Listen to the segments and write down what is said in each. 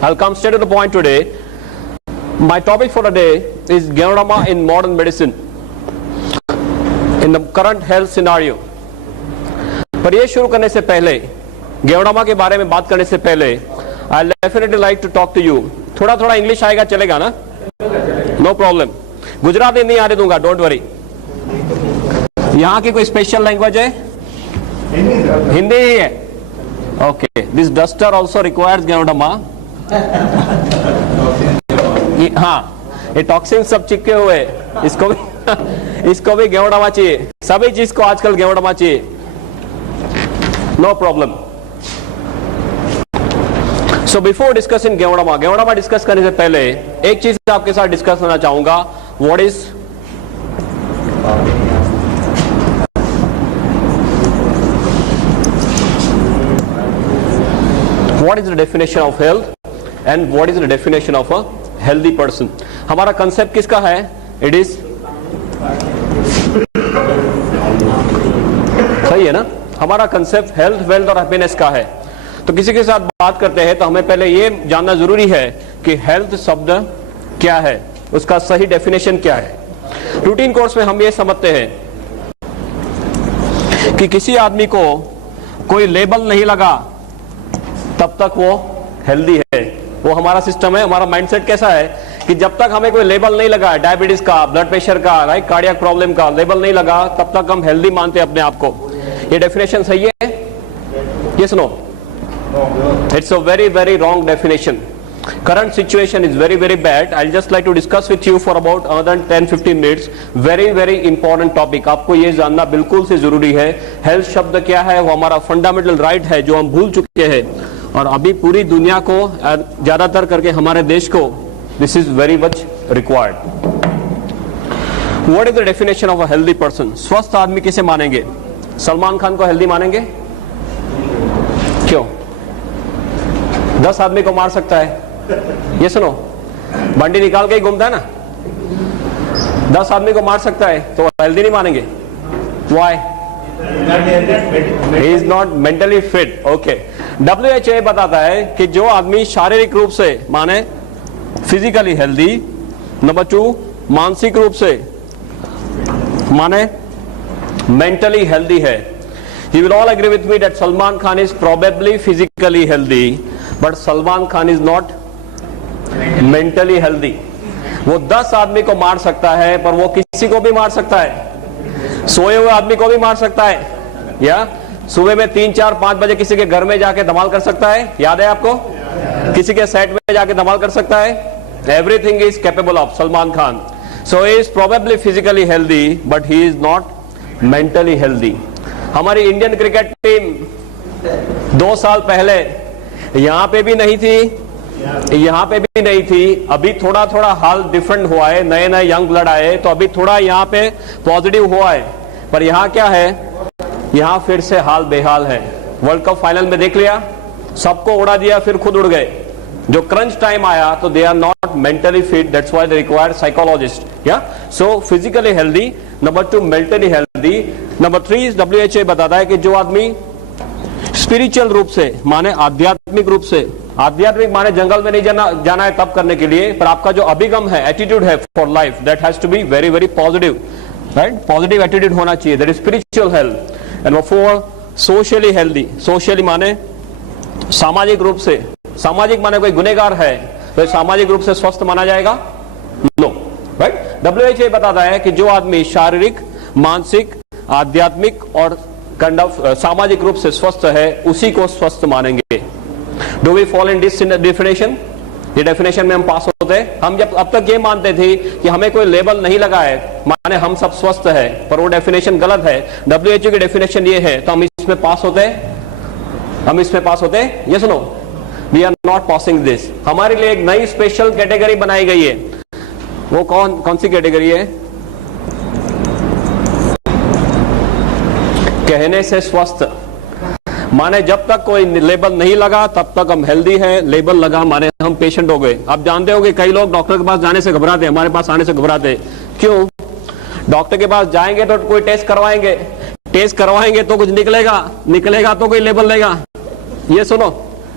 I'll come straight to the point today. My topic for today is Ganoderma in modern medicine, in the current health scenario. पर ये शुरू करने से पहले, Ganoderma के बारे में बात करने से पहले, I'll definitely like to talk to you. थोड़ा इंग्लिश आएगा, चलेगा ना? No problem. गुजराती नहीं आने दूंगा, don't worry. यहाँ की कोई स्पेशल लैंग्वेज है? हिंदी ही है. Okay. This duster also requires Ganoderma. हाँ, ये टॉक्सिन सब चिपके हुए, इसको भी Ganoderma चाहिए. सभी चीज को आजकल Ganoderma चाहिए. No problem. So before discussing Ganoderma discuss करने से पहले एक चीज आपके साथ डिस्कस करना चाहूंगा. What is the definition of health and what is the definition of a healthy person? हमारा कंसेप्ट किसका है? It is सही है ना? हमारा कंसेप्ट हेल्थ, वेल्थ और हैप्पीनेस का है. तो किसी के साथ बात करते हैं तो हमें पहले ये जानना जरूरी है कि हेल्थ शब्द क्या है, उसका सही डेफिनेशन क्या है. रूटीन कोर्स में हम ये समझते हैं कि किसी आदमी को कोई लेबल नहीं लगा तब तक वो हेल्दी है. वो हमारा सिस्टम है, हमारा माइंडसेट कैसा है कि जब तक हमें कोई लेबल नहीं लगा, डायबिटीज का, ब्लड प्रेशर का, राइट, कार्डियक प्रॉब्लम का लेबल नहीं लगा, तब तक हम हेल्दी मानते हैं अपने आप को. ये डेफिनेशन सही है? Yes no? It's a very wrong definition. Current situation is very bad. I'll just like to discuss with you for about another 10-15 minutes. Very important topic. आपको ये जानना बिल्कुल से जरूरी है. हेल्थ शब्द क्या है? वो हमारा फंडामेंटल राइट है जो हम भूल चुके हैं और अभी पूरी दुनिया को, ज्यादातर करके हमारे देश को, this is very much required. What is the definition of a healthy person? स्वस्थ आदमी किसे मानेंगे? सलमान खान को हेल्दी मानेंगे? क्यों? 10 आदमी को मार सकता है. ये सुनो, बंडी निकाल के ही घूमता है ना. 10 आदमी को मार सकता है तो हेल्दी नहीं मानेंगे. Why? He is not mentally fit. Okay. WHO बताता है कि जो आदमी शारीरिक रूप से माने फिजिकली हेल्दी, नंबर 2 मानसिक रूप से माने मेंटली हेल्दी है. You will all agree with me that Salman Khan is probably physically healthy, but Salman Khan is not mentally healthy. वो 10 आदमी को मार सकता है पर वो किसी को भी मार सकता है. सोए हुए आदमी को भी मार सकता है, या सुबह में 3, 4, 5 बजे किसी के घर में जाके धमाल कर सकता है. याद है आपको? किसी के सेट में जाके धमाल कर सकता है. Everything is capable of Salman Khan. So he is probably physically healthy, but he is not mentally healthy. हमारी इंडियन क्रिकेट टीम 2 साल पहले यहाँ पे भी नहीं थी, यहाँ पे भी नहीं थी. अभी थोड़ा हाल डिफरेंट हुआ है, नए यंग ब्लड आए तो अभी थोड़ा यहाँ पे पॉजिटिव हुआ है. पर यहाँ क्या है? यहाँ फिर से हाल बेहाल है. वर्ल्ड कप फाइनल में देख लिया, सबको उड़ा दिया, फिर खुद उड़ गए. जो क्रंच टाइम आया तो they are not mentally fit. That's why they require psychologist. या so physically healthy, number 2 mentally healthy, number 3 WHO बताता है कि जो आदमी स्पिरिचुअल रूप से माने आध्यात्मिक रूप से, आध्यात्मिक माने जंगल में नहीं जाना है तब करने के लिए, पर आपका जो अभिगम है, एटीट्यूड है for life, that has to be very positive, right. Positive attitude होना चाहिए. That is spiritual health. And number 4 socially healthy. Socially माने सामाजिक रूप से, सामाजिक माने कोई गुनहगार है तो सामाजिक रूप से स्वस्थ माना जाएगा? No, right. WHO बताता है कि जो आदमी शारीरिक, मानसिक, आध्यात्मिक और काइंड ऑफ सामाजिक रूप से स्वस्थ है उसी को स्वस्थ मानेंगे. Do we follow in this definition? ये डेफिनेशन में हम पास होते हैं. हम जब अब तक ये मानते थे कि हमें कोई लेबल नहीं लगा है माने हम सब स्वस्थ है, पर वो डेफिनेशन गलत है. WHO की डेफिनेशन ये है तो हम इसमें पास होते हैं. हम इसमें पास होते हैं? ये सुनो, we are not passing this. हमारे लिए एक नई स्पेशल कैटेगरी बनाई गई है. वो कौन सी कैटेगरी है? कहने से स्वस्थ. माने जब तक कोई लेबल नहीं लगा तब तक हम हेल्दी है, लेबल लगा माने हम पेशेंट हो गए. आप जानते हो कि कई लोग डॉक्टर के पास जाने से घबराते हैं, हमारे पास आने से घबराते हैं. क्यों? डॉक्टर के पास जाएंगे तो कोई टेस्ट करवाएंगे तो कुछ निकलेगा तो कोई लेबल लेगा. ये सुनो,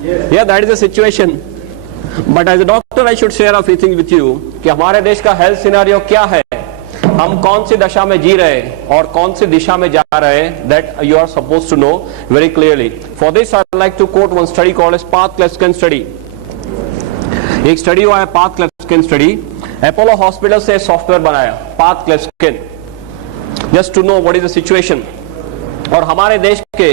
that is the situation. But as a doctor I should share a few things with you कि हमारे देश का हेल्थ सिनेरियो क्या है, हम कौन सी दशा में जी रहे हैं और कौन सी दिशा में जा रहे हैं, that you are suppose to know very clearly. For this I like to quote one study called as path क्लेफ्स्किन स्टडी. एक स्टडी हुआ है पाथ क्लेफ्स्किन स्टडी. अपोलो हॉस्पिटल से सॉफ्टवेयर बनाया पाथ क्लेफ्स्किन, just to know what is the situation. और हमारे देश के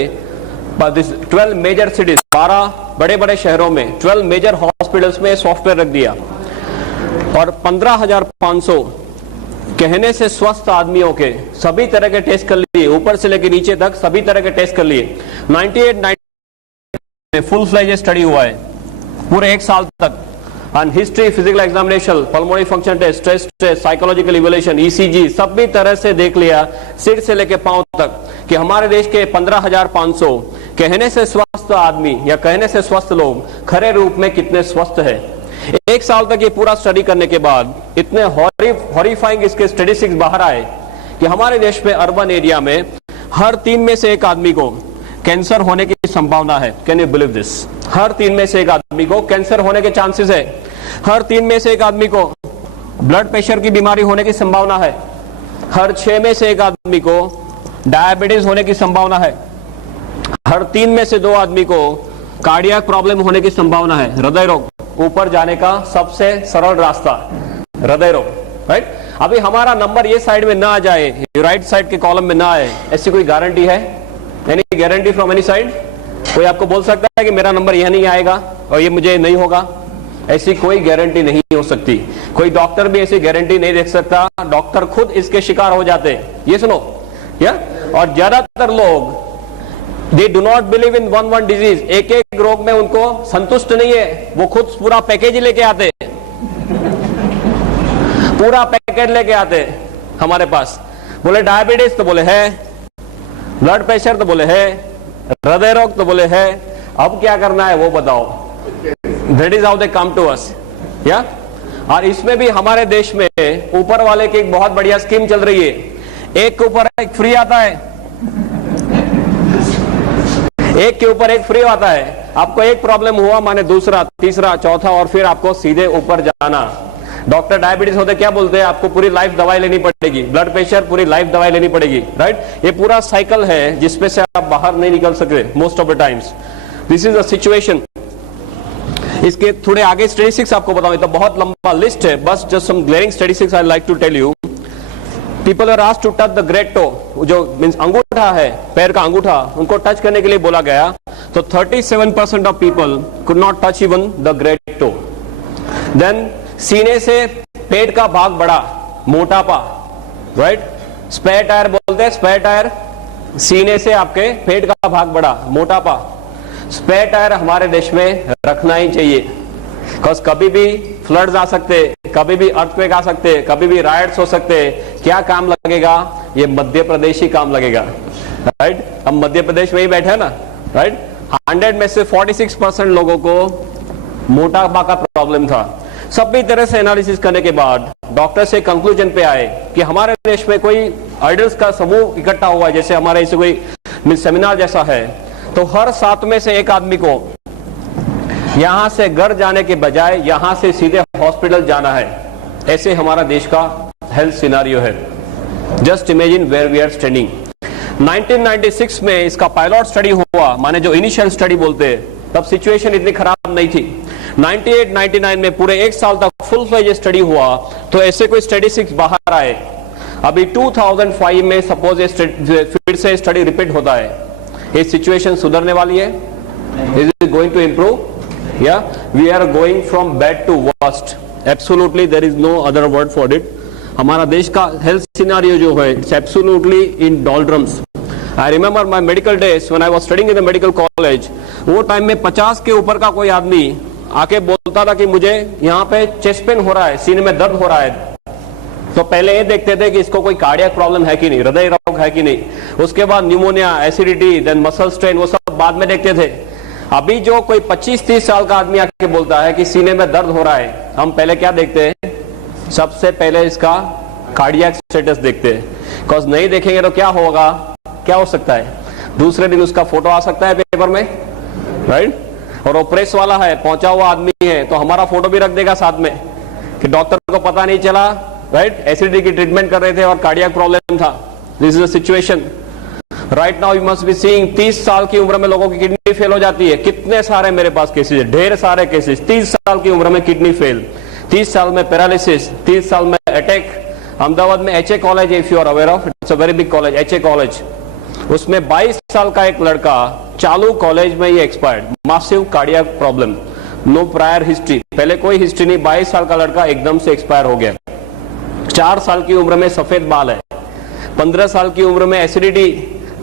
12 मेजर सिटीज, 12 बड़े बड़े शहरों में 12 मेजर हॉस्पिटल्स में सॉफ्टवेयर रख दिया और 15,500 कहने से स्वस्थ आदमियों के सभी तरह के टेस्ट कर लिए, ऊपर से लेकर नीचे तक सभी तरह के टेस्ट कर लिए. 98 में फुल फ्लेज स्टडी हुआ है पूरे एक साल तक. And history, physical examination, pulmonary function test, stress test, psychological evaluation, ECG, सभी तरह से देख लिया सिर से लेकर पांव तक कि हमारे देश के 15,500 कहने से स्वस्थ आदमी या कहने से स्वस्थ लोग खरे रूप में कितने स्वस्थ है. एक साल तक ये पूरा स्टडी करने के बाद इतने हॉरिफाइंग इसके स्टैटिस्टिक्स बाहर आए कि हमारे देश में अर्बन एरिया में हर 3 में से एक आदमी को कैंसर होने की संभावना है. Can you believe this? हर 3 में से एक आदमी को कैंसर होने के चांसेस है. हर 3 में से एक आदमी को ब्लड प्रेशर की बीमारी होने की संभावना है. हर 6 में से एक आदमी को डायबिटीज होने की संभावना है. हर 3 में से 2 आदमी को कार्डियक प्रॉब्लम होने की संभावना है. हृदय रोग ऊपर जाने का सबसे सरल रास्ता हृदय रोग, राइट. अभी हमारा नंबर ये साइड में ना आ जाए, राइट साइड के कॉलम में ना आए, ऐसी कोई गारंटी है? Any guarantee from any side? कोई आपको बोल सकता है कि मेरा नंबर यह नहीं आएगा और ये मुझे नहीं होगा? ऐसी कोई गारंटी नहीं हो सकती. कोई डॉक्टर भी ऐसी गारंटी नहीं दे सकता. डॉक्टर खुद इसके शिकार हो जाते हैं. ये सुनो या. और ज्यादातर लोग दे do not believe in one disease. एक एक रोग में उनको संतुष्ट नहीं है, वो खुद पूरा पैकेज लेके आते, पूरा पैकेट लेके आते हमारे पास. बोले डायबिटीज तो बोले है, ब्लड प्रेशर तो बोले है, हृदय रोग तो बोले है. अब क्या करना है वो बताओ. That is how they come to us. या और इसमें भी हमारे देश में ऊपर वाले की एक बहुत बढ़िया स्कीम चल रही है. एक के ऊपर एक फ्री आता है, एक के ऊपर एक फ्री आता है. आपको एक प्रॉब्लम हुआ माने दूसरा, तीसरा, चौथा और फिर आपको सीधे ऊपर जाना. डॉक्टर डायबिटीज होते क्या बोलते हैं? आपको पूरी लाइफ दवाई लेनी पड़ेगी. ब्लड प्रेशर पूरी लाइफ दवाई लेनी पड़ेगी, राइट. ये पूरा साइकिल है जिसमें से आप बाहर नहीं निकल सकते most of the times. This is the situation. इसके थोड़े आगे स्टैटिस्टिक्स आपको बताऊं तो बहुत लंबा लिस्ट है. बस just some glaring statistics I like to tell you. People are asked to touch the great toe, जो मींस अंगूठा है, पैर का अंगूठा, उनको टच करने के लिए बोला गया. तो 37% of people could not touch even the great toe. Then सीने से पेट का भाग बड़ा, मोटापा, राइट. स्पेयर टायर बोलते हैं, स्पेयर टायर. सीने से आपके पेट का भाग बड़ा, मोटापा. स्पेयर टायर हमारे देश में रखना ही चाहिए, बिकॉज कभी भी फ्लड्स आ सकते, कभी भी अर्थक्वेक आ सकते, कभी भी रायट्स हो सकते. क्या काम लगेगा? ये मध्य प्रदेश ही काम लगेगा, राइट. हम मध्य प्रदेश में ही बैठे हैं ना, राइट. 100 में से 46% लोगों को मोटापा का प्रॉब्लम था. सभी तरह से एनालिसिस करने के बाद डॉक्टर से कंक्लूजन पे आए कि हमारे देश में कोई आइडल्स का समूह इकट्ठा हुआ है, जैसे हमारे इसे कोई सेमिनार जैसा है, तो हर 7 में से एक आदमी को यहां से घर जाने के बजाय यहां से सीधे हॉस्पिटल जाना है. ऐसे हमारा देश का हेल्थ सिनेरियो है. Just imagine where we are standing. 1996 में इसका पायलट स्टडी हुआ, माने जो इनिशियल स्टडी बोलते हैं, तब सिचुएशन इतनी खराब नहीं थी. 98-99 में पूरे एक साल तक फुल फ्लेज स्टडी हुआ तो ऐसे कोई स्टैटिस्टिक्स बाहर आए. अभी 2005 में सपोज फिर से स्टडी रिपीट होता है. ये सिचुएशन सुधरने वाली है? Is it going to improve? या we are going from bad to worst. Absolutely there is no other word for it. हमारा देश का हेल्थ सिनेरियो जो है, it's absolutely in doldrums. I remember my medical days when I was studying in the medical college. वो time में 50 के ऊपर का कोई आदमी आके बोलता था कि मुझे यहाँ पे चेस्ट पेन हो रहा है, सीने में दर्द हो रहा है, तो पहले ये देखते थे कि इसको कोई कार्डियक प्रॉब्लम है कि नहीं, हृदय रोग है कि नहीं. उसके बाद pneumonia, acidity, then muscle strain, वो सब बाद में देखते थे. अभी जो कोई 25-30 साल का आदमी आके बोलता है कि सीने में दर्द हो रहा है, हम पहले क्या देखते हैं? सबसे पहले इसका कार्डियक स्टेटस देखते हैं. बिकॉज नहीं देखेंगे तो क्या होगा, क्या हो सकता है? दूसरे दिन उसका फोटो आ सकता है पेपर में, राइट. और वो प्रेस वाला है, पहुंचा हुआ आदमी है, तो हमारा फोटो भी रख देगा साथ में कि डॉक्टर को पता नहीं चला, राइट, एसिडिटी की ट्रीटमेंट कर रहे थे और कार्डियक प्रॉब्लम था। This is the situation right now. You must be seeing 30 साल की उम्र में लोगों की किडनी फेल हो जाती है। कितने सारे मेरे पास केसेस है, ढेर सारे केसेस। 30 साल की उम्र में किडनी फेल, 30 साल में पैरालिसिस, 30 साल में अटैक। अहमदाबाद में एचए कॉलेज है, if you are aware of, it's a very big college, HA college. उसमें 22 साल का एक लड़का चालू कॉलेज में ही expired, massive cardiac problem, no prior history, पहले कोई हिस्ट्री नहीं, 22 साल का लड़का एकदम से एक्सपायर हो गया। 4 साल की उम्र में सफेद बाल है, 15 साल की उम्र में एसिडिटी,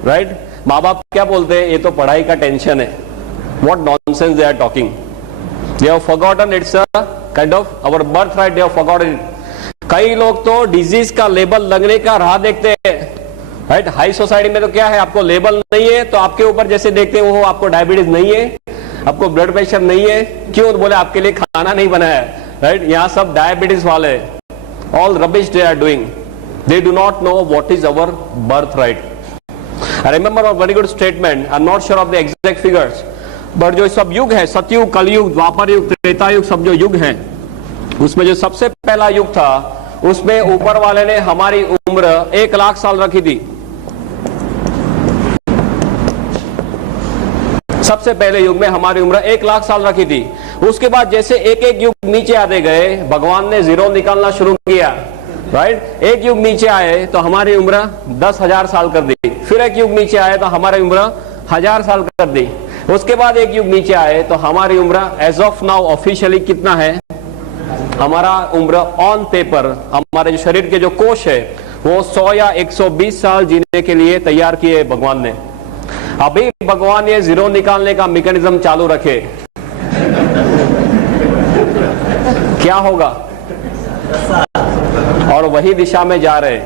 राइट। माँ बाप क्या बोलते हैं, ये तो पढ़ाई का टेंशन है। What nonsense they are talking, they have forgotten it's a kind of our birth right, they have forgotten it. कई लोग तो डिजीज का लेबल लगने का राह देखते हैं, राइट। हाई सोसाइटी में तो क्या है, आपको लेबल नहीं है तो आपके ऊपर जैसे देखते हो, आपको डायबिटीज नहीं है, आपको ब्लड प्रेशर नहीं है, क्यों, बोले आपके लिए खाना नहीं बनाया, राइट। यहाँ सब डायबिटीज वाले, all rubbish they are doing, they do not know what is our birth right. I remember a very good statement, I am not sure of the exact figures, but जो सब युग है, सतयुग, कलयुग, द्वापर युग, त्रेता युग, सब जो युग है, उसमें जो सबसे पहला युग था, उसमें ऊपर वाले ने हमारी उम्र 1 लाख साल रखी थी। सबसे पहले युग में हमारी उम्र 1 लाख साल रखी थी। उसके बाद जैसे एक एक युग नीचे आते गए, भगवान ने जीरो निकालना शुरू किया, राइट। एक युग नीचे आए तो हमारी उम्र 10,000 साल कर दी, फिर एक युग नीचे आए तो हमारी उम्र 1000 साल कर दी, उसके बाद एक युग नीचे आए तो हमारी उम्र एज ऑफ नाउ ऑफिशियली कितना है, हमारा उम्र ऑन पेपर, हमारे जो शरीर के जो कोश है वो 100 या 120 साल जीने के लिए तैयार किए भगवान ने। अभी भगवान ये जीरो निकालने का मैकेनिज्म चालू रखे, क्या होगा, और वही दिशा में जा रहे।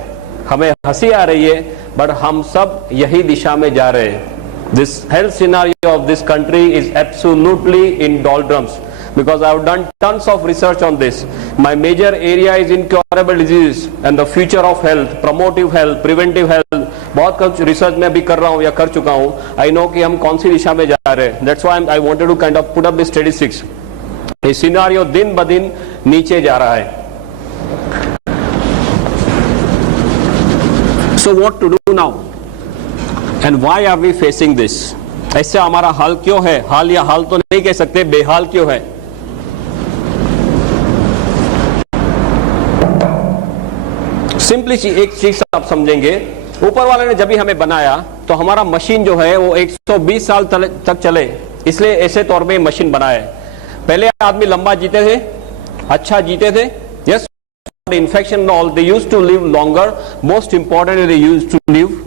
हमें हंसी आ रही है, बट हम सब यही दिशा में जा रहे हैं। This health scenario of this country is absolutely in doldrums because I have done tons of research on this. My major area is incurable diseases and the future of health, promotive health, preventive health. बहुत कुछ research में भी कर रहा हूँ या कर चुका हूँ। I know कि हम कौन सी दिशा में जा रहे हैं। That's why I wanted to kind of put up the statistics. ये सिनारियो दिन ब दिन नीचे जा रहा है। So what to do now? And why are we facing this? ऐसे हमारा हाल क्यों है, हाल या हाल तो नहीं कह सकते, बेहाल क्यों है। सिंपली एक चीज आप समझेंगे, ऊपर वाले ने जब भी हमें बनाया तो हमारा मशीन जो है वो 120 साल तक चले, इसलिए ऐसे तौर पे मशीन बनाया है। पहले आदमी लंबा जीते थे, अच्छा जीते थे, yes, infection all, they used to live longer, most important they used to live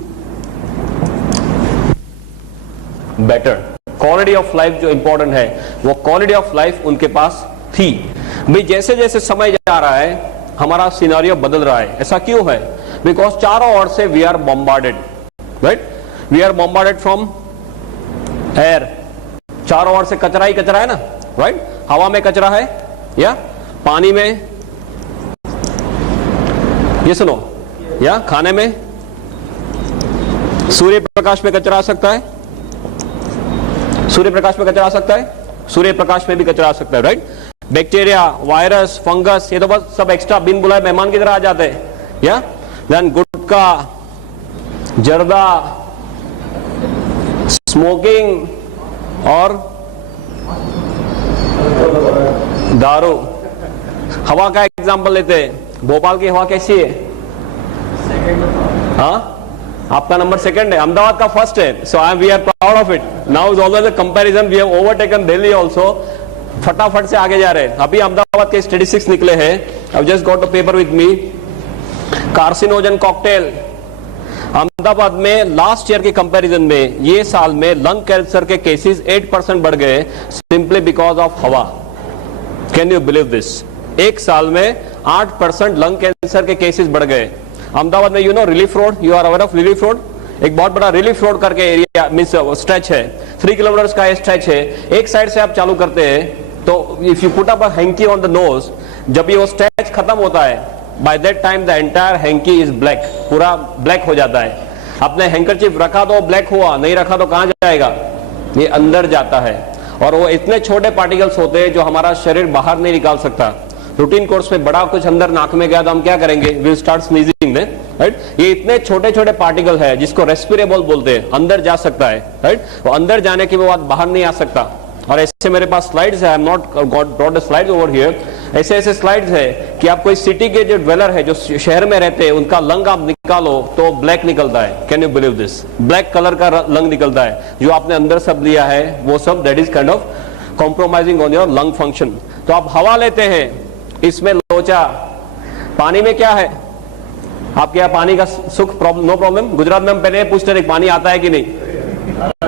better. Quality of life जो इंपॉर्टेंट है, वो क्वालिटी ऑफ लाइफ उनके पास थी। भाई जैसे जैसे समय जा रहा है हमारा सिनारियो बदल रहा है। ऐसा क्यों है? बिकॉज चारों ओर से we are bombarded, right, we are bombarded from air. चारों ओर से कचरा ही कचरा है ना, राइट। हवा में कचरा है, या पानी में, ये सुनो, या खाने में, सूर्य प्रकाश में कचरा आ सकता है, सूर्य प्रकाश में कचरा आ सकता है, सूर्य प्रकाश में भी कचरा आ सकता है, राइट। बैक्टीरिया, वायरस, फंगस, ये तो बस सब एक्स्ट्रा बिन बुलाए मेहमान की तरह आ जाते हैं, या देन गुटखा, जर्दा, स्मोकिंग और दारू। हवा का एग्जांपल लेते हैं, भोपाल की हवा कैसी है? हाँ, आपका नंबर सेकंड है, अहमदाबाद का फर्स्ट है। So we are proud of it. Now is always a comparison, we have overtaken Delhi also. फटाफट से आगे जा रहे हैं। अभी अहमदाबाद के स्टैटिस्टिक्स निकले हैं, I just got a paper with me. Carcinogen cocktail Ahmedabad में लास्ट ईयर के कंपैरिजन में ये साल में लंग कैंसर के केसेस 8% बढ़ गए, सिंपली बिकॉज ऑफ हवा। Can you believe this? एक साल में 8% लंग कैंसर के केसेस बढ़ गए अहमदाबाद में। You know relief road, you are aware of relief road? एक बहुत बड़ा रिलीफ रोड करके एरिया मींस स्ट्रेच है, 3 किलोमीटर का स्ट्रेच है। एक साइड से आप चालू करते हैं तो if you put up a hanky on the nose, जब ये वो स्ट्रेच खत्म होता है, by that time the entire hanky is black, पूरा ब्लैक हो जाता है। आपने हैंकरचीफ रखा तो ब्लैक हुआ, नहीं रखा तो कहां जाएगा? ये अंदर जाता है। और वो इतने छोटे पार्टिकल्स होते हैं जो हमारा शरीर बाहर नहीं निकाल सकता। रूटीन कोर्स में बड़ा कुछ अंदर नाक में गया तो हम क्या करेंगे, विल स्टार्ट स्नीजिंग, राइट। ये इतने छोटे छोटे पार्टिकल है जिसको रेस्पिरेबल बोलते हैं, अंदर जा सकता है, राइट। वो अंदर जाने के बाद बाहर नहीं आ सकता। और ऐसे मेरे पास स्लाइड्स है, I am not brought the slides over here. ऐसे ऐसे स्लाइड्स है कि आप कोई सिटी के जो ड्वेलर है, जो शहर में रहते हैं, उनका लंग आप निकालो तो ब्लैक निकलता है। Can you believe this? Black colour का लंग निकलता है। जो आपने अंदर सब लिया है वो सब, that is kind of compromising on your lung function. तो आप हवा लेते हैं, इसमें लोचा। पानी में क्या है, आपके यहाँ पानी का सुख प्रॉब्लम, नो प्रॉब्लम। गुजरात में हम पहले पूछते थे पानी आता है कि नहीं,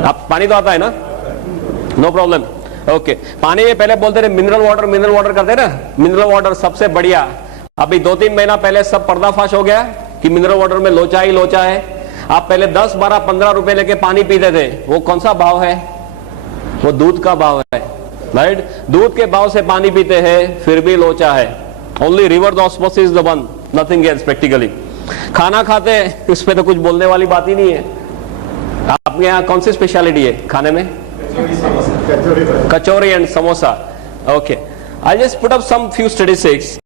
आप पानी तो आता है ना, नो प्रॉब्लम, ओके। पानी में पहले बोलते थे मिनरल वाटर करते ना, मिनरल वाटर सबसे बढ़िया। अभी 2-3 महीना पहले सब पर्दाफाश हो गया कि मिनरल वाटर में लोचा ही लोचा है। आप पहले 10, 12, 15 रुपए लेके पानी पीते थे, वो कौन सा भाव है, वो दूध का भाव है, राइट। दूध के भाव से पानी पीते हैं, फिर भी लोचा है। Only reverse osmosis the one, nothing else practically. खाना खाते हैं, इस पे तो कुछ बोलने वाली बात ही नहीं है। आपके यहाँ कौन सी स्पेशलिटी है खाने में? Kachori and samosa, okay. I just put up some few statistics.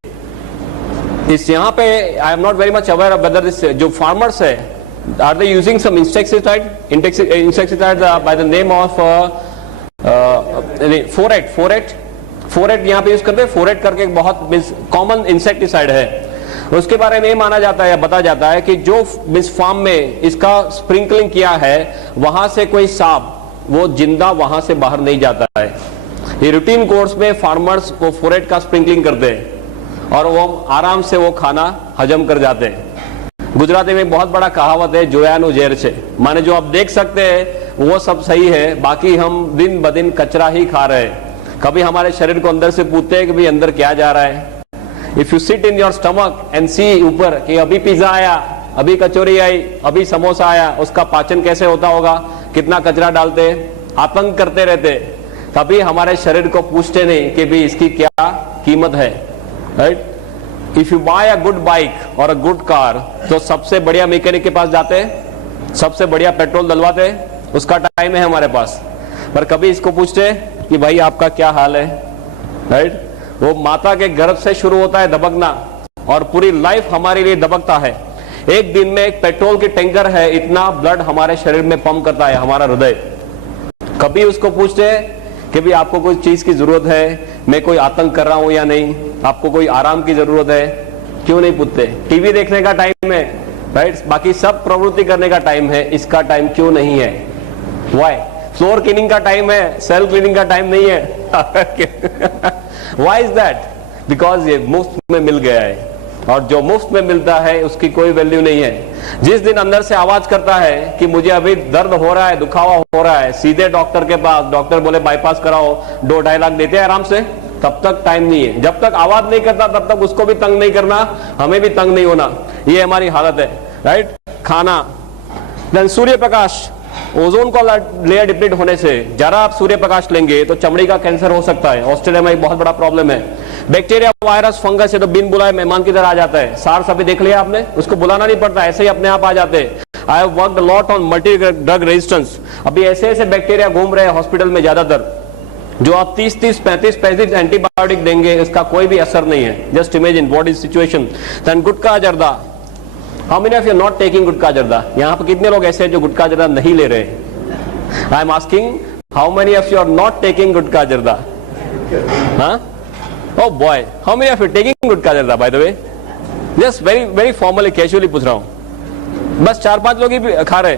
इस यहाँ पे I am not very much aware of whether this, जो फार्मर्स है, are they using some insecticide by the name of phorate यहाँ पे यूज करते हैं। फोरेट करके एक बहुत कॉमन इंसेक्टिसाइड है। उसके बारे में ये माना जाता है या बताया जाता है कि जो मिस फार्म में इसका स्प्रिंकलिंग किया है, वहां से कोई सांप वो जिंदा वहां से बाहर नहीं जाता है। ये रूटीन कोर्स में फार्मर्स को फोरेट का स्प्रिंकलिंग करते हैं और वो आराम से वो खाना हजम कर जाते हैं। गुजराती में बहुत बड़ा कहावत है, जोयानु जेर छे, माने जो आप देख सकते हैं वो सब सही है, बाकी हम दिन ब दिन कचरा ही खा रहे हैं। कभी हमारे शरीर को अंदर से पूछते हैं कि भाई अंदर क्या जा रहा है। If you sit in your stomach and see ऊपर कि अभी पिज्जा आया, अभी कचौरी आई, अभी समोसा आया, उसका पाचन कैसे होता होगा, कितना कचरा डालते, आतंक करते रहते, तभी हमारे शरीर को पूछते नहीं कि भाई इसकी क्या कीमत है, right. If you buy a good bike और अ गुड कार, तो सबसे बढ़िया मैकेनिक के पास जाते हैं, सबसे बढ़िया पेट्रोल डलवाते हैं, उसका टाइम है हमारे पास। पर कभी इसको पूछते कि भाई आपका क्या हाल है, राइट। वो माता के गर्भ से शुरू होता है दबकना और पूरी लाइफ हमारे लिए दबकता है। एक दिन में एक पेट्रोल की टैंकर है, इतना ब्लड हमारे शरीर में पंप करता है हमारा हृदय। कभी उसको पूछते हैं कि भी आपको कोई चीज की जरूरत है, मैं कोई आतंक कर रहा हूं या नहीं, आपको कोई आराम की जरूरत है, क्यों नहीं पूछते। टीवी देखने का टाइम है, राइट, बाकी सब प्रवृत्ति करने का टाइम है, इसका टाइम क्यों नहीं है? व्हाई? फ्लोर क्लीनिंग का टाइम है, सेल क्लीनिंग का टाइम नहीं है। Why is that? बिकॉज ये मुफ्त में मिल गया है, और जो मुफ्त में मिलता है उसकी कोई वैल्यू नहीं है। जिस दिन अंदर से आवाज करता है कि मुझे अभी दर्द हो रहा है, दुखावा हो रहा है, सीधे डॉक्टर के पास, डॉक्टर बोले बाईपास कराओ, 2-2.5 लाख देते हैं आराम से, तब तक टाइम नहीं है। जब तक आवाज नहीं करता तब तक उसको भी तंग नहीं करना, हमें भी तंग नहीं होना, ये हमारी हालत है, राइट। खाना, देन सूर्य प्रकाश, ओजोन का लेयर डिप्लीट होने से जरा आप सूर्य प्रकाश लेंगे तो चमड़ी का कैंसर हो सकता है। ऑस्ट्रेलिया में एक बहुत बड़ा प्रॉब्लम है। बैक्टीरिया, वायरस, फंगस है तो बिन बुलाए मेहमान की तरह आ जाता है। सार्स अभी देख लिया आपने, उसको बुलाना नहीं पड़ता, ऐसे ही अपने आप आ जाते हैं। I have worked lot on multi drug resistance. अभी ऐसे ऐसे बैक्टीरिया घूम रहे हैं हॉस्पिटल में ज्यादातर, जो आप 30-30, 35 एंटीबायोटिक देंगे, इसका कोई भी असर नहीं है। Just imagine what is situation. Then gutkha zarda, how many of you not taking gutkha zarda? यहाँ पर कितने लोग ऐसे हैं जो गुटखा जर्दा नहीं ले रहे? I am asking how many of you are not taking gutkha zarda? हाँ? Oh boy, how many of you taking गुटखा जर्दा by the way? Just very formally, casually पूछ रहा हूँ। बस 4-5 लोग ही खा रहे।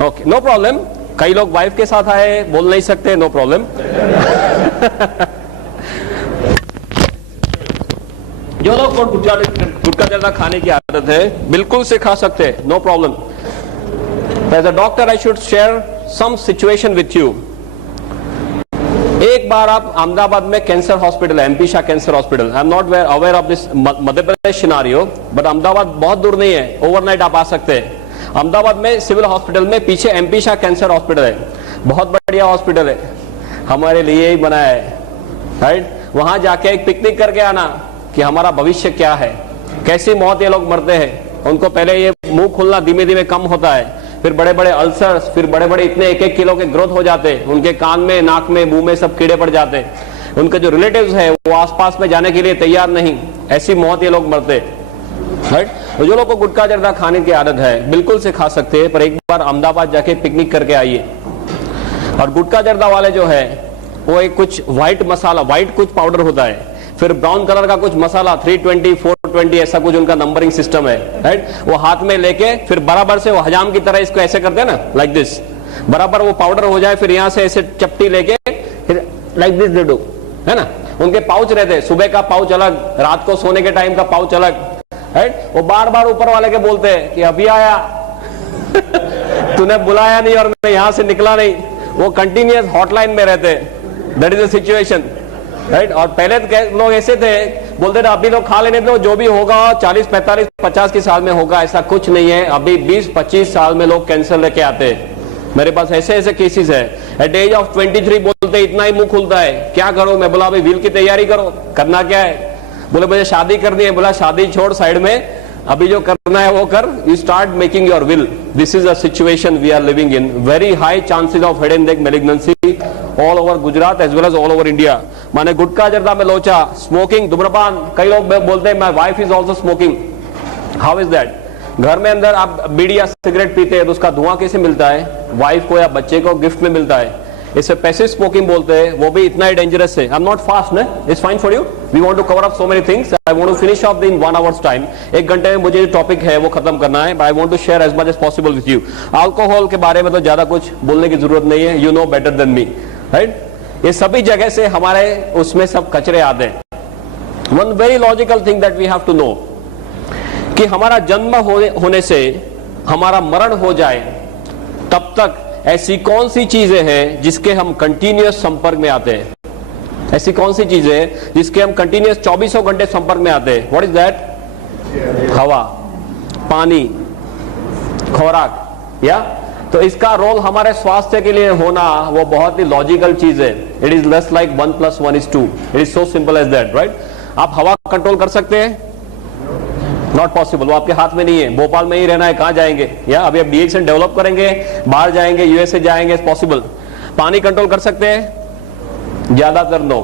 Okay, no problem. कई लोग वाइफ के साथ आए, बोल नहीं सकते, no problem. जो लोग को गुटखा जर्दा खाने की आदत है, बिल्कुल से खा सकते हैं, no problem. As a doctor, I should share some situation with you. एक बार आप अहमदाबाद में कैंसर हॉस्पिटल है, MP Shah cancer hospital. I am not aware of this Madhya Pradesh scenario, but Ahmedabad बहुत दूर नहीं है, ओवरनाइट आप आ सकते हैं। अहमदाबाद में सिविल हॉस्पिटल में पीछे एमपी शाह कैंसर हॉस्पिटल है, बहुत बढ़िया हॉस्पिटल है, हमारे लिए ही बनाया है, राइट। वहां जाके एक पिकनिक करके आना कि हमारा भविष्य क्या है, कैसी मौत ये लोग मरते हैं। उनको पहले ये मुंह खुलना धीमे धीमे कम होता है, फिर बड़े बड़े अल्सर्स, फिर बड़े बड़े इतने 1-1 किलो के ग्रोथ हो जाते, उनके कान में, नाक में, मुंह में सब कीड़े पड़ जाते, उनके जो रिलेटिव्स है वो आसपास में जाने के लिए तैयार नहीं, ऐसी मौत ये लोग मरते। राइट। तो जो लोग को गुटखा जर्दा खाने की आदत है बिल्कुल से खा सकते हैं, पर एक बार अहमदाबाद जाके पिकनिक करके आइए। और गुटखा जर्दा वाले जो है वो एक कुछ व्हाइट मसाला, व्हाइट कुछ पाउडर होता है, फिर ब्राउन कलर का कुछ मसाला 320 420 ऐसा कुछ उनका नंबरिंग सिस्टम है। राइट। वो हाथ में लेके फिर बराबर से वो हजाम की तरह इसको ऐसे करते हैं ना, लाइक दिस, बराबर वो पाउडर हो जाए, फिर यहाँ से ऐसे चपटी लेके फिर लाइक दिस दे डू, है ना। उनके पाउच रहते, सुबह का पाउच अलग, रात को सोने के टाइम का पाउच अलग। राइट। वो बार बार ऊपर वाले के बोलते हैं कि अभी आया तूने बुलाया नहीं और मैं यहां से निकला नहीं। वो कंटिन्यूअस हॉटलाइन में रहते, that is the situation. Right. और पहले तो लोग ऐसे थे, बोलते थे अभी लोग खा लेने दो, जो भी होगा 40 45 50 की साल में होगा, ऐसा कुछ नहीं है। अभी 20 25 साल में लोग कैंसर लेके आते हैं। मेरे पास ऐसे ऐसे केसेस है, एट एज ऑफ 23 बोलते इतना ही मुंह खुलता है, क्या करो। मैं बोला अभी विल की तैयारी करो, करना क्या है। बोले मुझे शादी करनी है। बोला शादी छोड़ साइड में, अभी जो करना है वो कर, you start making your will. This is a situation we are living in. Very high chances of head and neck malignancy all over Gujarat as well as all over India. माने गुटखा जर्दा में लोचा, स्मोकिंग, धूम्रपान, कई लोग बोलते हैं my wife is also smoking. How is that? घर में अंदर आप बीड़ी या सिगरेट पीते हैं तो उसका धुआं कैसे मिलता है? वाइफ को या बच्चे को गिफ्ट में मिलता है, इसे पैसिव स्मोकिंग बोलते हैं। वो भी इतना ही डेंजरस है। आई एम नॉट फास्ट ना, it's fine for you. We want to cover up so many things. I want to finish off in 1 hours time. 1 घंटे में मुझे जो टॉपिक है वो खत्म करना है, but I want to share as much as possible with you. Alcohol के बारे में तो ज्यादा कुछ बोलने की जरूरत नहीं है, you know better than me. Right. ये सभी जगह से हमारे उसमें सब कचरे आते हैं। One very logical thing that we have to know कि हमारा जन्म होने से हमारा मरण हो जाए तब तक ऐसी कौन सी चीजें हैं जिसके हम कंटिन्यूअस संपर्क में आते हैं? ऐसी कौन सी चीजें हैं जिसके हम कंटिन्यूअस 24 घंटे संपर्क में आते हैं? What is that? हवा, पानी, खुराक। या तो इसका रोल हमारे स्वास्थ्य के लिए होना वो बहुत ही लॉजिकल चीज है। It is less like 1 + 1 = 2। It is so simple as that. Right. आप हवा कंट्रोल कर सकते हैं? नॉट पॉसिबल, वो आपके हाथ में नहीं है। भोपाल में ही रहना है, कहां जाएंगे? या अभी आप डीएक्सन डेवलप करेंगे, बाहर जाएंगे, यूएसए जाएंगे, पॉसिबल। पानी कंट्रोल कर सकते हैं? ज्यादातर no.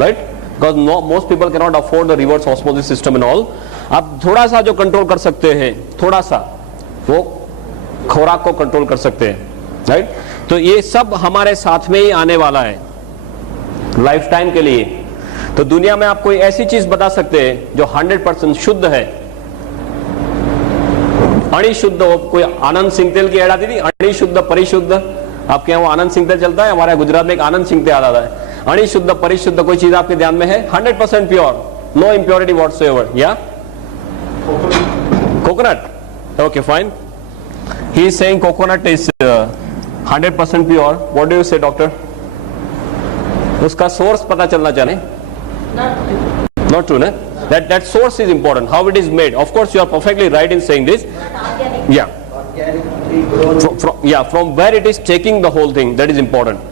Right. Because most people can not afford the reverse osmosis system and all. आप थोड़ा सा जो कंट्रोल कर सकते हैं, थोड़ा सा, वो खुराक को कंट्रोल कर सकते हैं। राइट। तो ये सब हमारे साथ में ही आने वाला है लाइफ टाइम के लिए। तो दुनिया में आप कोई ऐसी चीज बता सकते हैं जो 100% शुद्ध है, अणिशुद्ध हो? कोई आनंद सिंह तेल की ऐड आती थी, अणिशुद्ध परिशुद्ध। आपके यहाँ वो आनंद सिंह तेल चलता है, हमारे गुजरात में एक आनंद सिंह तेल आता है। अणिशुद्ध परिशुद्ध कोई चीज आपके ध्यान में है? 100% प्योर, नो इम्प्योरिटी व्हाटसोएवर। या coconut? Okay fine. He is saying coconut is 100% pure. What do you से डॉक्टर? उसका सोर्स पता चलना चाहिए। Not true, na? That source is important. How it is made. Of course, you are perfectly right in saying this. Yeah. From where it is taking the whole thing, that is important.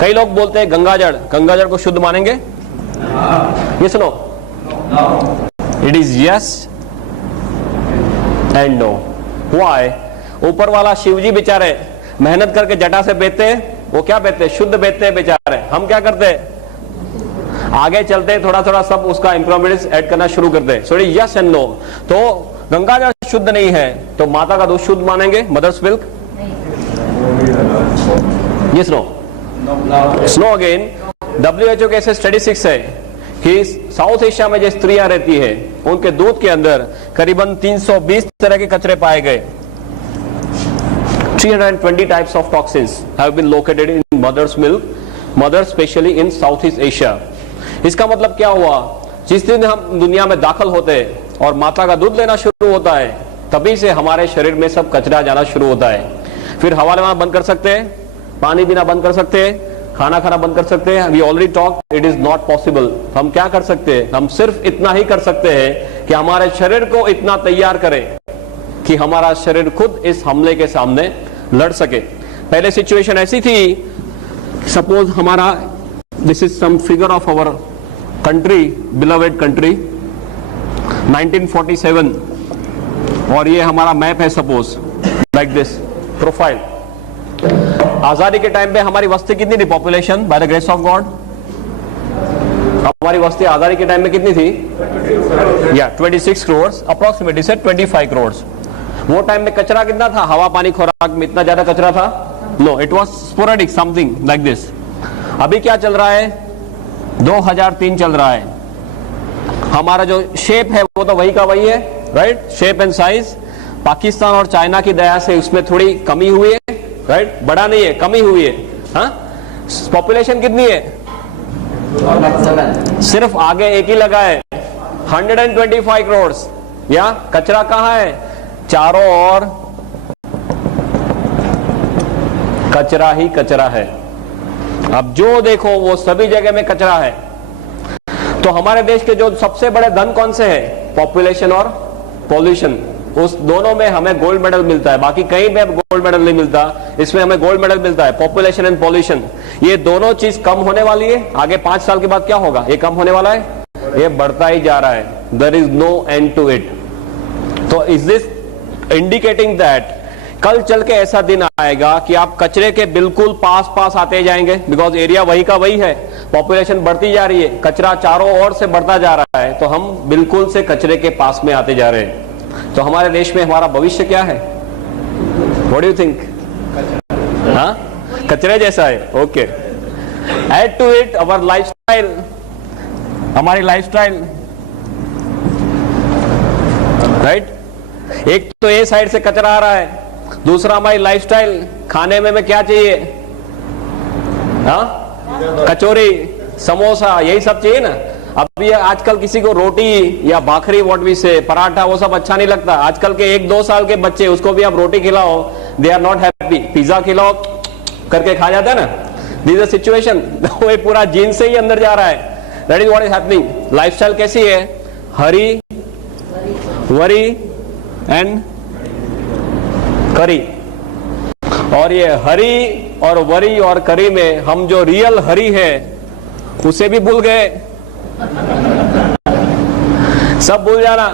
कई लोग बोलते हैं गंगाजल, गंगाजल को शुद्ध मानेंगे? Yes or no? It is yes and no. Why? ऊपर वाला शिवजी बेचारे मेहनत करके जटा से बेचते हैं, वो क्या बेचते हैं? शुद्ध बेचते हैं बेचारे। हम क्या करते हैं? आगे चलते हैं, थोड़ा थोड़ा सब उसका इंप्रूवमेंट्स ऐड करना शुरू करते हैं। So yes and no. तो गंगाजल शुद्ध नहीं है तो माता का दूध शुद्ध मानेंगे? Mother's milk? Yes no? No again. WHO के ऐसे स्टैटिस्टिक्स है कि साउथ एशिया में जो स्त्रियां रहती है उनके दूध के अंदर करीबन 320 तरह के कचरे पाए गए। 320 types of toxins have been located in mother's milk, mother especially in Southeast Asia. इसका मतलब क्या हुआ? जिस दिन हम दुनिया में दाखिल होते हैं और माता का दूध लेना शुरू होता है, तभी से हमारे शरीर में सब कचरा जाना शुरू होता है। फिर हवा लेना बंद कर सकते हैं, पानी पीना बंद कर सकते हैं, खाना खाना बंद कर सकते हैं। We already talk, it is not possible. हम क्या कर सकते हैं? हम सिर्फ इतना ही कर सकते हैं कि हमारे शरीर को इतना तैयार करें कि हमारा शरीर खुद इस हमले के सामने लड़ सके। पहले सिचुएशन ऐसी थी, सपोज हमारा, this is some figure of our country, beloved country, 1947, और ये हमारा मैप है सपोज लाइक दिस। प्रोफाइल। आजादी के टाइम पे हमारी वस्ती कितनी थी, population by the grace of God? हमारी वस्ती आजादी के टाइम में कितनी थी? 26 करोड़ अप्रोक्सीमेटली से 25 करोड़। वो टाइम में कचरा कितना था, हवा पानी खुराक में इतना ज्यादा कचरा था? No, it was sporadic something like this. अभी क्या चल रहा है, 2003 चल रहा है। हमारा जो शेप है वो तो वही का वही है, right? Shape and size Pakistan और चाइना की दया से उसमें थोड़ी कमी हुई है, राइट? बड़ा नहीं है, कमी हुई है। हाँ, पॉपुलेशन कितनी है? सिर्फ आगे एक ही लगा है, 125 करोड़। या कचरा कहां है? चारों ओर कचरा ही कचरा है। अब जो देखो वो सभी जगह में कचरा है। तो हमारे देश के जो सबसे बड़े धन कौन से हैं? पॉपुलेशन और पॉल्यूशन। उस दोनों में हमें गोल्ड मेडल मिलता है, बाकी कहीं पे गोल्ड मेडल नहीं मिलता, इसमें हमें गोल्ड मेडल मिलता है। पॉपुलेशन एंड पॉल्यूशन, ये दोनों चीज कम होने वाली है। आगे 5 साल के बाद क्या होगा? ये कम होने वाला है, ये बढ़ता ही जा रहा है। There is no end to it. तो इज दिस इंडिकेटिंग दैट कल चल के ऐसा दिन आएगा कि आप कचरे के बिल्कुल पास पास आते जाएंगे, बिकॉज एरिया वही का वही है, पॉपुलेशन बढ़ती जा रही है, कचरा चारों ओर से बढ़ता जा रहा है, तो हम बिल्कुल से कचरे के पास में आते जा रहे हैं। तो हमारे देश में हमारा भविष्य क्या है? What do you think? हाँ, कचरे जैसा है। Okay, add to it our lifestyle, हमारी लाइफस्टाइल, राइट? एक तो ए साइड से कचरा आ रहा है, दूसरा हमारी लाइफस्टाइल, खाने में क्या चाहिए? हाँ, कचौरी समोसा यही सब चाहिए ना। अब ये आजकल किसी को रोटी या भाखरी, व्हाट वी से, पराठा, वो सब अच्छा नहीं लगता। आजकल के 1-2 साल के बच्चे, उसको भी आप रोटी खिलाओ, they are not happy. Pizza खिलाओ करके खा जाता है ना। This is situation. वो पूरा जीन से ही अंदर जा रहा है। That is what is happening. Lifestyle कैसी है? हरी, वरी एंड करी। और ये हरी और वरी और करी में हम जो रियल हरी है उसे भी भूल गए। सब भूल जाना,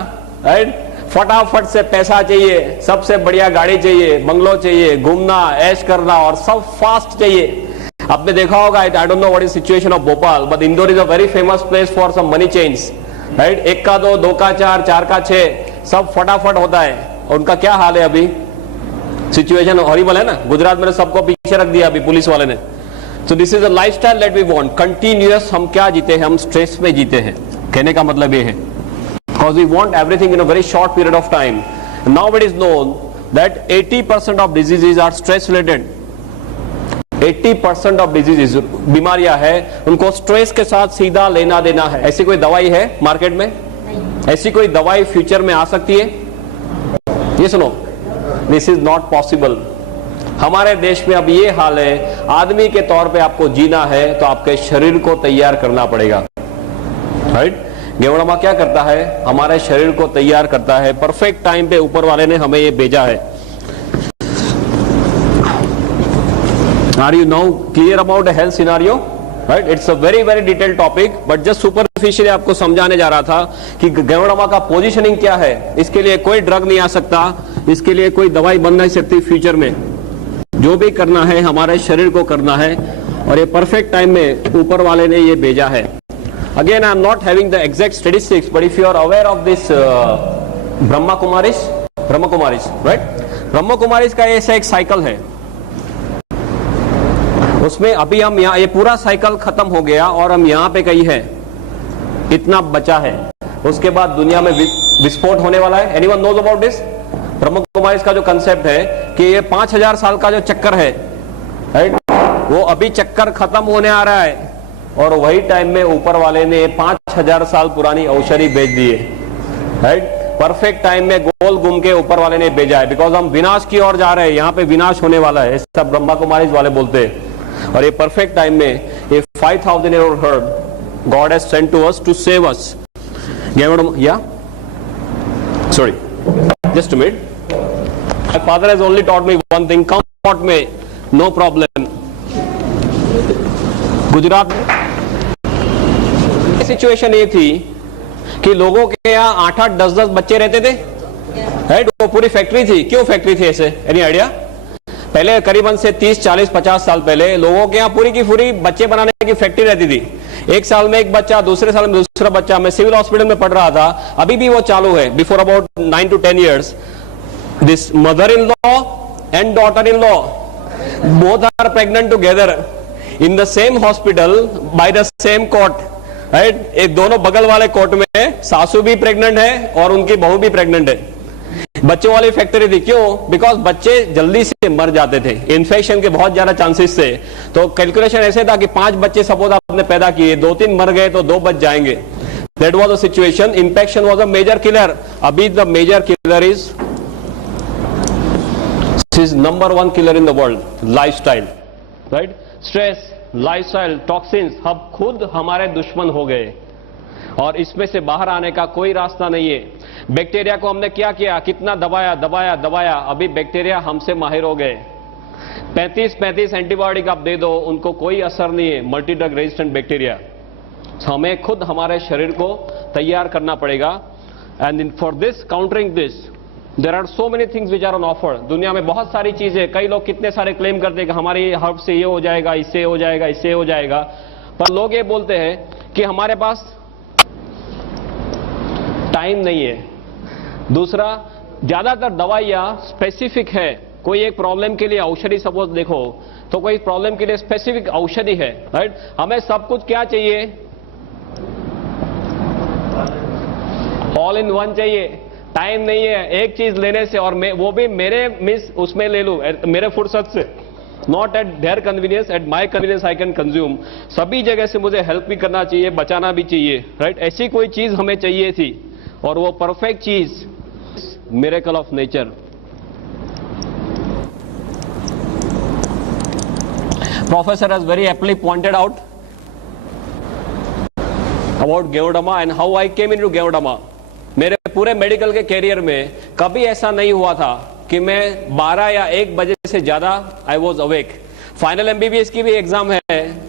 राइट? फटाफट से पैसा चाहिए, सबसे बढ़िया गाड़ी चाहिए, बंगलो चाहिए, घूमना, ऐश करना, और सब फास्ट चाहिए। आपने देखा होगा, I don't know what is situation of Bhopal, but Indore is a very famous place for some money change, right? 1 का 2, 2 का 4, 4 का 6, सब फटाफट होता है। और उनका क्या हाल है अभी? सिचुएशन हॉरिबल है ना। गुजरात में सबको पीछे रख दिया अभी पुलिस वाले ने। So this is a lifestyle that we want. Continuous हम क्या जीते हैं? हम स्ट्रेस में जीते हैं। कहने का मतलब ये है, because we want everything in a very short period of time. Now it is known that 80% of diseases are stress related. 80% of diseases, बीमारियां हैं, उनको स्ट्रेस के साथ सीधा लेना देना है। ऐसी कोई दवाई है मार्केट में? ऐसी कोई दवाई फ्यूचर में आ सकती है? ये सुनो, दिस इज नॉट पॉसिबल। हमारे देश में अब ये हाल है, आदमी के तौर पे आपको जीना है तो आपके शरीर को तैयार करना पड़ेगा, राइट? गेवड़मा क्या करता है? हमारे शरीर को तैयार करता है। परफेक्ट टाइम पे ऊपर वाले ने हमें ये भेजा है। Are you now clear about the health scenario? Right, it's a very very detailed topic, but just superficially आपको समझाने जा रहा था कि गेवड़मा का पोजीशनिंग क्या है। इसके लिए कोई ड्रग नहीं आ सकता, इसके लिए कोई दवाई बन नहीं सकती फ्यूचर में। जो भी करना है हमारे शरीर को करना है, और ये परफेक्ट टाइम में ऊपर वाले ने ये भेजा है। Again, I am not having the exact statistics, but if you are aware of this Brahma Kumaris, right? Brahma Kumaris का ऐसा एक साइकिल है, उसमें अभी हम यहाँ, ये पूरा साइकिल खत्म हो गया और हम यहाँ पे कहीं है, इतना बचा है। उसके बाद दुनिया में विस्फोट होने वाला है। Anyone knows about this? ब्रह्म कुमारीज का जो कंसेप्ट है कि ये 5000 साल का जो चक्कर है, राइट, वो अभी चक्कर खत्म होने आ रहा है, और वही टाइम में ऊपर वाले ने 5000 साल पुरानी औषधि भेज दी है, राइट? परफेक्ट टाइम में गोल घूम के ऊपर वाले ने भेजा है, बिकॉज हम विनाश की ओर जा रहे हैं, यहाँ पे विनाश होने वाला है, ऐसा ब्रह्मा कुमारीज वाले बोलते हैं। और ये परफेक्ट टाइम में ये 5000-year-old herb God has sent to us to save us. Yeah? Sorry. Just a minute. My father has only taught me one thing. Come taught me, no problem. Gujarat में सिचुएशन ये थी कि लोगों के यहाँ 8-8, 10-10 बच्चे रहते थे, राइट? वो पूरी फैक्ट्री थी। क्यों फैक्ट्री थी ऐसे? Any idea? पहले करीबन से 30, 40, 50 साल पहले लोगों के यहाँ पूरी की पूरी बच्चे बनाने की फैक्ट्री रहती थी। एक साल में एक बच्चा, दूसरे साल में दूसरा बच्चा। मैं सिविल हॉस्पिटल में पढ़ रहा था, अभी भी वो चालू है। Before about 9 to 10 years, this mother in law and daughter in law both are pregnant together in the same hospital by the same court, right? एक दोनों बगल वाले कोर्ट में सासू भी प्रेग्नेंट है और उनकी बहू भी प्रेग्नेंट है। बच्चों वाली फैक्ट्री थी। क्यों? बिकॉज बच्चे जल्दी से मर जाते थे, इन्फेक्शन के बहुत ज्यादा चांसेस थे। तो कैलकुलेशन ऐसे था कि 5 बच्चे सपोज आपने पैदा किए, 2-3 मर गए तो 2 बच जाएंगे। That was the situation. Infection was a major killer. अभी the major killer is number 1 killer in the world, lifestyle, right? Stress, lifestyle, toxins, हम खुद हमारे दुश्मन हो गए और इसमें से बाहर आने का कोई रास्ता नहीं है। बैक्टीरिया को हमने क्या किया? कितना दबाया दबाया दबाया, अभी बैक्टीरिया हमसे माहिर हो गए। 35 एंटीबायोटिक आप दे दो, उनको कोई असर नहीं है, मल्टी ड्रग रेजिस्टेंट बैक्टीरिया। हमें खुद हमारे शरीर को तैयार करना पड़ेगा। And for this, countering this, there are so many things which are on offer. दुनिया में बहुत सारी चीजें, कई लोग कितने सारे क्लेम करते हैं कि हमारी हर्ब से ये हो जाएगा, इससे हो जाएगा, इससे हो जाएगा, पर लोग ये बोलते हैं कि हमारे पास टाइम नहीं है। दूसरा, ज्यादातर दवाइयां स्पेसिफिक है। कोई एक प्रॉब्लम के लिए औषधि सपोज देखो तो कोई प्रॉब्लम के लिए स्पेसिफिक औषधि है, राइट? हमें सब कुछ क्या चाहिए? ऑल इन वन चाहिए। टाइम नहीं है एक चीज लेने से, और वो भी मेरे मिस उसमें ले लूं, मेरे फुर्सत से। Not at their convenience, at my convenience I can consume. सभी जगह से मुझे हेल्प भी करना चाहिए, बचाना भी चाहिए, राइट? ऐसी कोई चीज हमें चाहिए थी, और वो परफेक्ट चीज, miracle of nature. Professor has very aptly pointed out about ganoderma and how I came into ganoderma. मेरे पूरे मेडिकल के कैरियर में कभी ऐसा नहीं हुआ था कि मैं 12 या 1 बजे से ज्यादा I was awake. Final MBBS की भी एग्जाम है,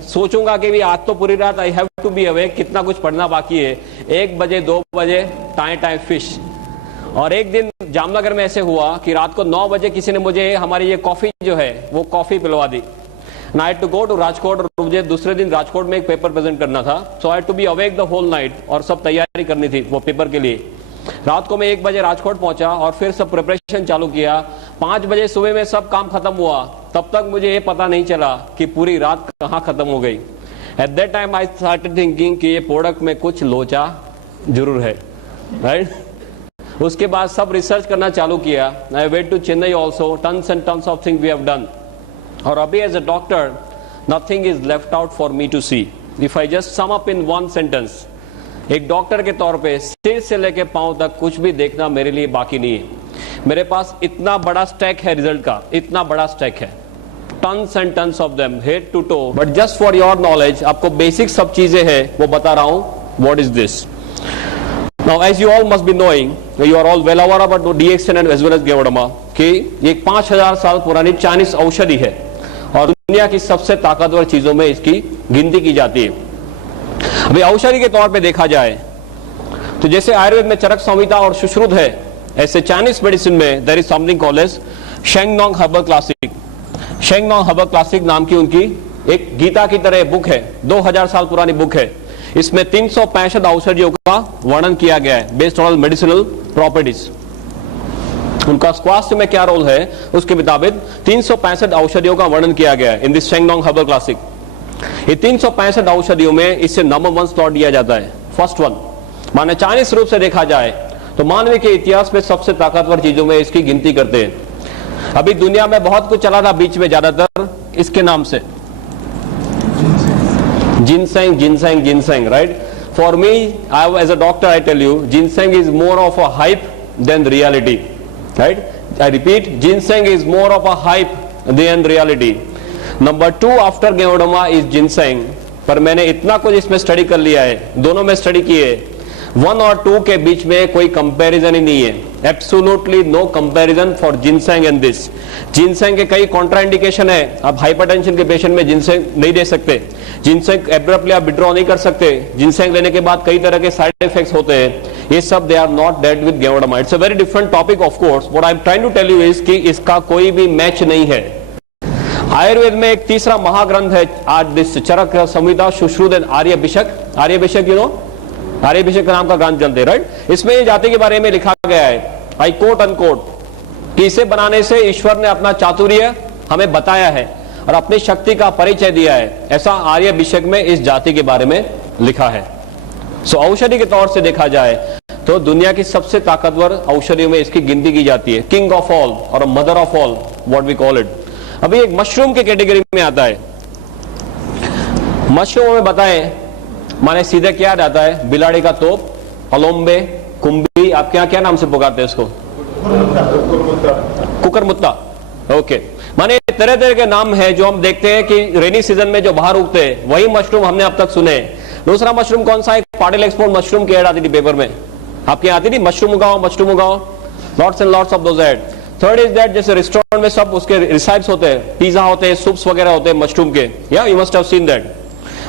सोचूंगा कि भी आज तो पूरी रात I have to be awake, कितना कुछ पढ़ना बाकी है। 1 बजे 2 बजे टाइम फिश। और एक दिन जामनगर में ऐसे हुआ कि रात को 9 बजे किसी ने मुझे हमारी ये कॉफी जो है वो कॉफी पिलवा दी। I had to go to Rajkot, और मुझे दूसरे दिन राजकोट में एक पेपर प्रेजेंट करना था। So I had to be awake the whole night, और सब तैयारी करनी थी वो पेपर के लिए। रात को मैं 1 बजे राजकोट पहुंचा और फिर सब प्रिपरेशन चालू किया। 5 बजे सुबह में सब काम खत्म हुआ। तब तक मुझे ये पता नहीं चला कि पूरी रात कहाँ खत्म हो गई। At that time I started thinking कि ये प्रोडक्ट में कुछ लोचा जरूर है, राइट? उसके बाद सब रिसर्च करना चालू किया। I went to Chennai also, tons and tons of things we have done. और अभी as a doctor nothing is left out for me to see. If I just sum up in 1 sentence, एक doctor के तौर पे सिर से लेके पांव तक कुछ भी देखना मेरे लिए बाकी नहीं है। मेरे पास इतना बड़ा स्टैक है रिजल्ट का, इतना बड़ा स्टैक है, tons and tons of them, head to toe. But just for your knowledge, आपको बेसिक सब चीजें हैं वो बता रहा हूं। What is this? Now, as you all must be knowing, you are all well aware about DXN and as well as Geoderma, कि ये 5000 साल पुरानी चाइनीज औषधि है और दुनिया की सबसे ताकतवर चीजों में इसकी गिनती की जाती है। अभी औषधि के तौर पे देखा जाए तो जैसे आयुर्वेद में चरक संहिता और सुश्रुत है, ऐसे चाइनीज मेडिसिन में there is something called as Shennong herbal classic. Shennong herbal classic नाम की उनकी एक गीता की तरह बुक है, 2000 साल पुरानी बुक है। इसमें 365 औषधियों का वर्णन किया गया है बेस्ड ऑन मेडिसिनल प्रॉपर्टीज। उनका स्वास्थ्य में क्या रोल है उसके मुताबिक 365 औषधियों का वर्णन किया गया है इन दिस शेंगनोंग हर्बल क्लासिक। ये 365 औषधियों में इससे नंबर 1 स्लॉट दिया जाता है, फर्स्ट 1। माने चाइनीज रूप से देखा जाए तो मानव के इतिहास में सबसे ताकतवर चीजों में इसकी गिनती करते हैं। अभी दुनिया में बहुत कुछ चला था बीच में, ज्यादातर इसके नाम से ginseng, ginseng, ginseng, right? For me, as a doctor, I tell you, ginseng is more of a hype than reality, right? I repeat, ginseng is more of a hype than reality. Number 2 after Geoderma is ginseng. पर मैंने इतना कुछ इसमें study कर लिया है, दोनों में स्टडी किए, 1 और 2 के बीच में कोई कंपैरिजन ही नहीं है। Absolutely no comparison for ginseng and this. Ginseng के कई कॉन्ट्राइंडिकेशन है, आप हाइपरटेंशन के पेशेंट में जिनसेंग नहीं दे सकते, जिनसेंग एब्रप्टली आप विड्रॉ नहीं कर सकते, जिनसेंग लेने के बाद कई तरह के साइड इफेक्ट्स होते हैं, ये सब they are not dead with ganoderma. It's a very different topic of course. What I am trying to tell you is कि इसका कोई भी मैच नहीं है। आयुर्वेद में एक तीसरा महाग्रंथ है आज चरक संहिता सुश्रुत आर्यभिषक। आर्यभिषक यू नो, आर्यभिषक नाम का ग्रंथ चलते, राइट। इसमें ये जाति के बारे में लिखा गया है, आई कोट अनकोट, कि इसे बनाने से ईश्वर ने अपना चातुर्य हमें बताया है और अपनी शक्ति का परिचय दिया है। ऐसा आर्यभिषक में इस जाति के बारे में लिखा है। सो औषधि के तौर से देखा जाए तो दुनिया की सबसे ताकतवर औषधियों में इसकी गिनती की जाती है, किंग ऑफ ऑल और mother of all, what we call it. अभी एक मशरूम के कैटेगरी में आता है। मशरूम में बताएं माने सीधे क्या जाता है, बिलाड़ी का तोप, अलोम्बे, कुंभी, आपके यहाँ क्या नाम से पुकारते हैं इसको? कुकरमुत्ता। ओके, माने तरह तरह के नाम है जो हम देखते हैं कि रेनी सीजन में जो बाहर उगते हैं, वही मशरूम हमने अब तक सुने। दूसरा मशरूम कौन सा है? पाटिल एक्सपोर्ट मशरूम की एड आती थी पेपर में, आपके आती थी, मशरूम उगाओ, मशरूम उगाओ, lots and lots of those ad. Third is that, जैसे रेस्टोरेंट में सब उसके रिसाइप्स होते हैं, पिज्जा होते हैं, सूप्स वगैरह होते हैं मशरूम के, या you must have seen that.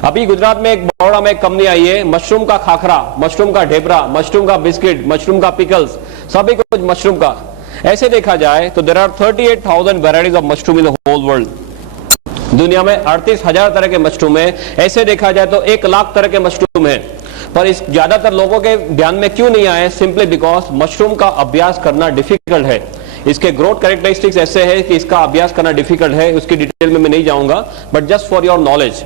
अभी गुजरात में एक बड़ौदा में एक कंपनी आई है, मशरूम का खाखरा, मशरूम का ढेबरा, मशरूम का बिस्किट, मशरूम का पिकल्स, सभी कुछ मशरूम का। ऐसे देखा जाए तो there are 38,000 varieties of mushroom in the whole world. दुनिया में 38,000 तरह के मशरूम है। ऐसे देखा जाए तो 1 लाख तरह के मशरूम है, पर इस ज्यादातर लोगों के ध्यान में क्यों नहीं आए? सिंपली बिकॉज मशरूम का अभ्यास करना डिफिकल्ट है। इसके ग्रोथ कैरेक्टरिस्टिक्स ऐसे है कि इसका अभ्यास करना डिफिकल्ट है, उसकी डिटेल में मैं नहीं जाऊंगा, but just for your knowledge.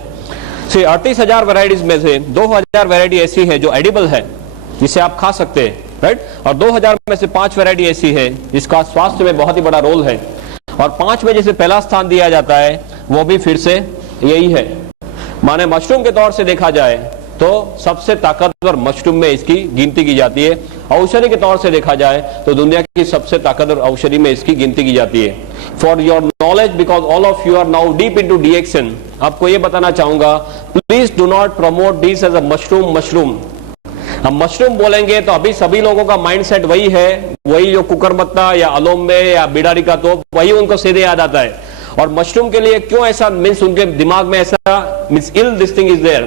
38,000 varieties में से 2,000 वेराइटी ऐसी है जो एडिबल है, जिसे आप खा सकते हैं, राइट। और 2,000 में से 5 वेराइटी ऐसी है जिसका स्वास्थ्य में बहुत ही बड़ा रोल है। और 5 में जिसे पहला स्थान दिया जाता है वो भी फिर से यही है। माने मशरूम के तौर से देखा जाए तो सबसे ताकतवर मशरूम में इसकी गिनती की जाती है। औषधि के तौर से देखा जाए तो दुनिया की सबसे ताकतवर औषधि में इसकी गिनती की जाती है। For your knowledge, because all of you are now deep into DXN, आपको यह बताना चाहूंगा, please do not promote this as a mushroom. हम मशरूम बोलेंगे तो अभी सभी लोगों का माइंडसेट वही है, वही जो कुकरमत्ता या अलोम्बे या बिडारी का तोप, वही उनको सीधे याद आता है। और मशरूम के लिए क्यों ऐसा मीन्स उनके दिमाग में ऐसा means ill this thing is there,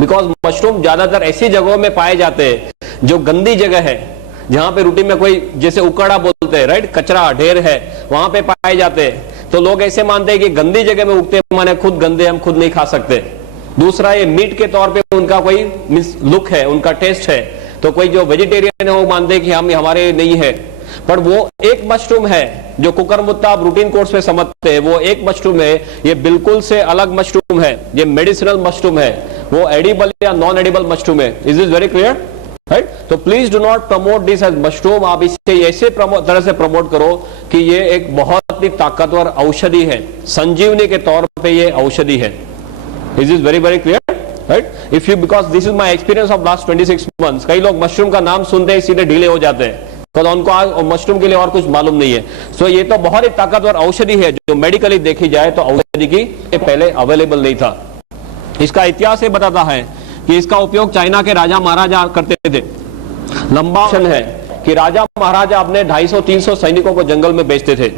because mushroom ज्यादातर ऐसी जगहों में पाए जाते हैं जो गंदी जगह है, जहां पे रूटीन में कोई, जैसे उकड़ा बोलते हैं, राइट, कचरा ढेर है, वहां पे पाए जाते हैं। तो लोग ऐसे मानते हैं कि गंदी जगह में उगते माने खुद गंदे, हम खुद नहीं खा सकते। दूसरा, ये मीट के तौर पे उनका कोई लुक है, उनका टेस्ट है, तो कोई जो वेजिटेरियन है वो मानते हैं कि हम हमारे नहीं है। पर वो एक मशरूम है जो कुकरमुत्ता आप रूटीन कोर्स में समझते हैं, वो एक मशरूम है, ये बिल्कुल से अलग मशरूम है, ये मेडिसिनल मशरूम है, वो एडिबल या नॉन एडिबल मशरूम है। Is this very clear, right? तो please do not promote this as mushroom. आप इसे ऐसे तरह से प्रमोट करो कि ये एक बहुत ही ताकतवर औषधि है, संजीवनी के तौर पे ये औषधि है। Is this very very clear, right? If you, because this is my experience of last 26 months, कई लोग मशरूम का नाम सुनते ही सीधे ढीले हो जाते हैं, तो उनको आज मशरूम के लिए और कुछ मालूम नहीं है। सो ये तो बहुत ही ताकतवर औषधि है, जो मेडिकली देखी जाए तो औषधि की पहले अवेलेबल नहीं था। इसका इतिहास ये बताता है कि इसका उपयोग चाइना के राजा महाराजा करते थे। लंबा है कि राजा महाराजा अपने 250-300 सैनिकों को जंगल में भेजते थे।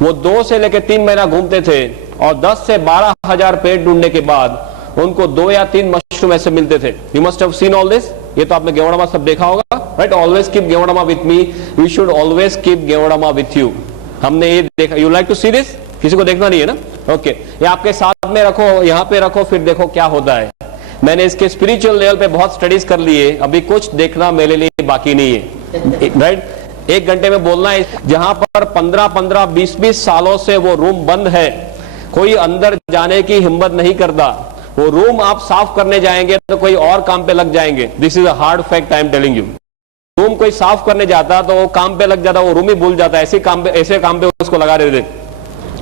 वो 2 से लेकर 3 महीना घूमते थे और 10 से 12,000 पेड़ ढूंढने के बाद उनको 2 या 3 मशरूम ऐसे मिलते थे। You must have seen all this, ये तो आपने गेवड़ामा सब देखा होगा, right? Always keep ganoderma with me, you should always keep ganoderma with you. हमने ये देखा, you like to see this? किसी को देखना नहीं है ना? ओके, ये आपके साथ में रखो, यहाँ पे रखो, फिर देखो क्या होता है। मैंने इसके स्पिरिचुअल लेवल पे बहुत स्टडीज कर लिए, अभी कुछ देखना मेरे लिए बाकी नहीं है, राइट? 1 घंटे में बोलना है। जहां पर 15-15, 20-20 सालों से वो रूम बंद है, कोई अंदर जाने की हिम्मत नहीं करता, वो रूम आप साफ करने जाएंगे तो कोई और काम पे लग जाएंगे। This is a hard fact, I am telling you. Room कोई साफ करने जाता तो वो काम पे लग जाता, वो रूम ही भूल जाता, ऐसे काम पे उसको लगा देते।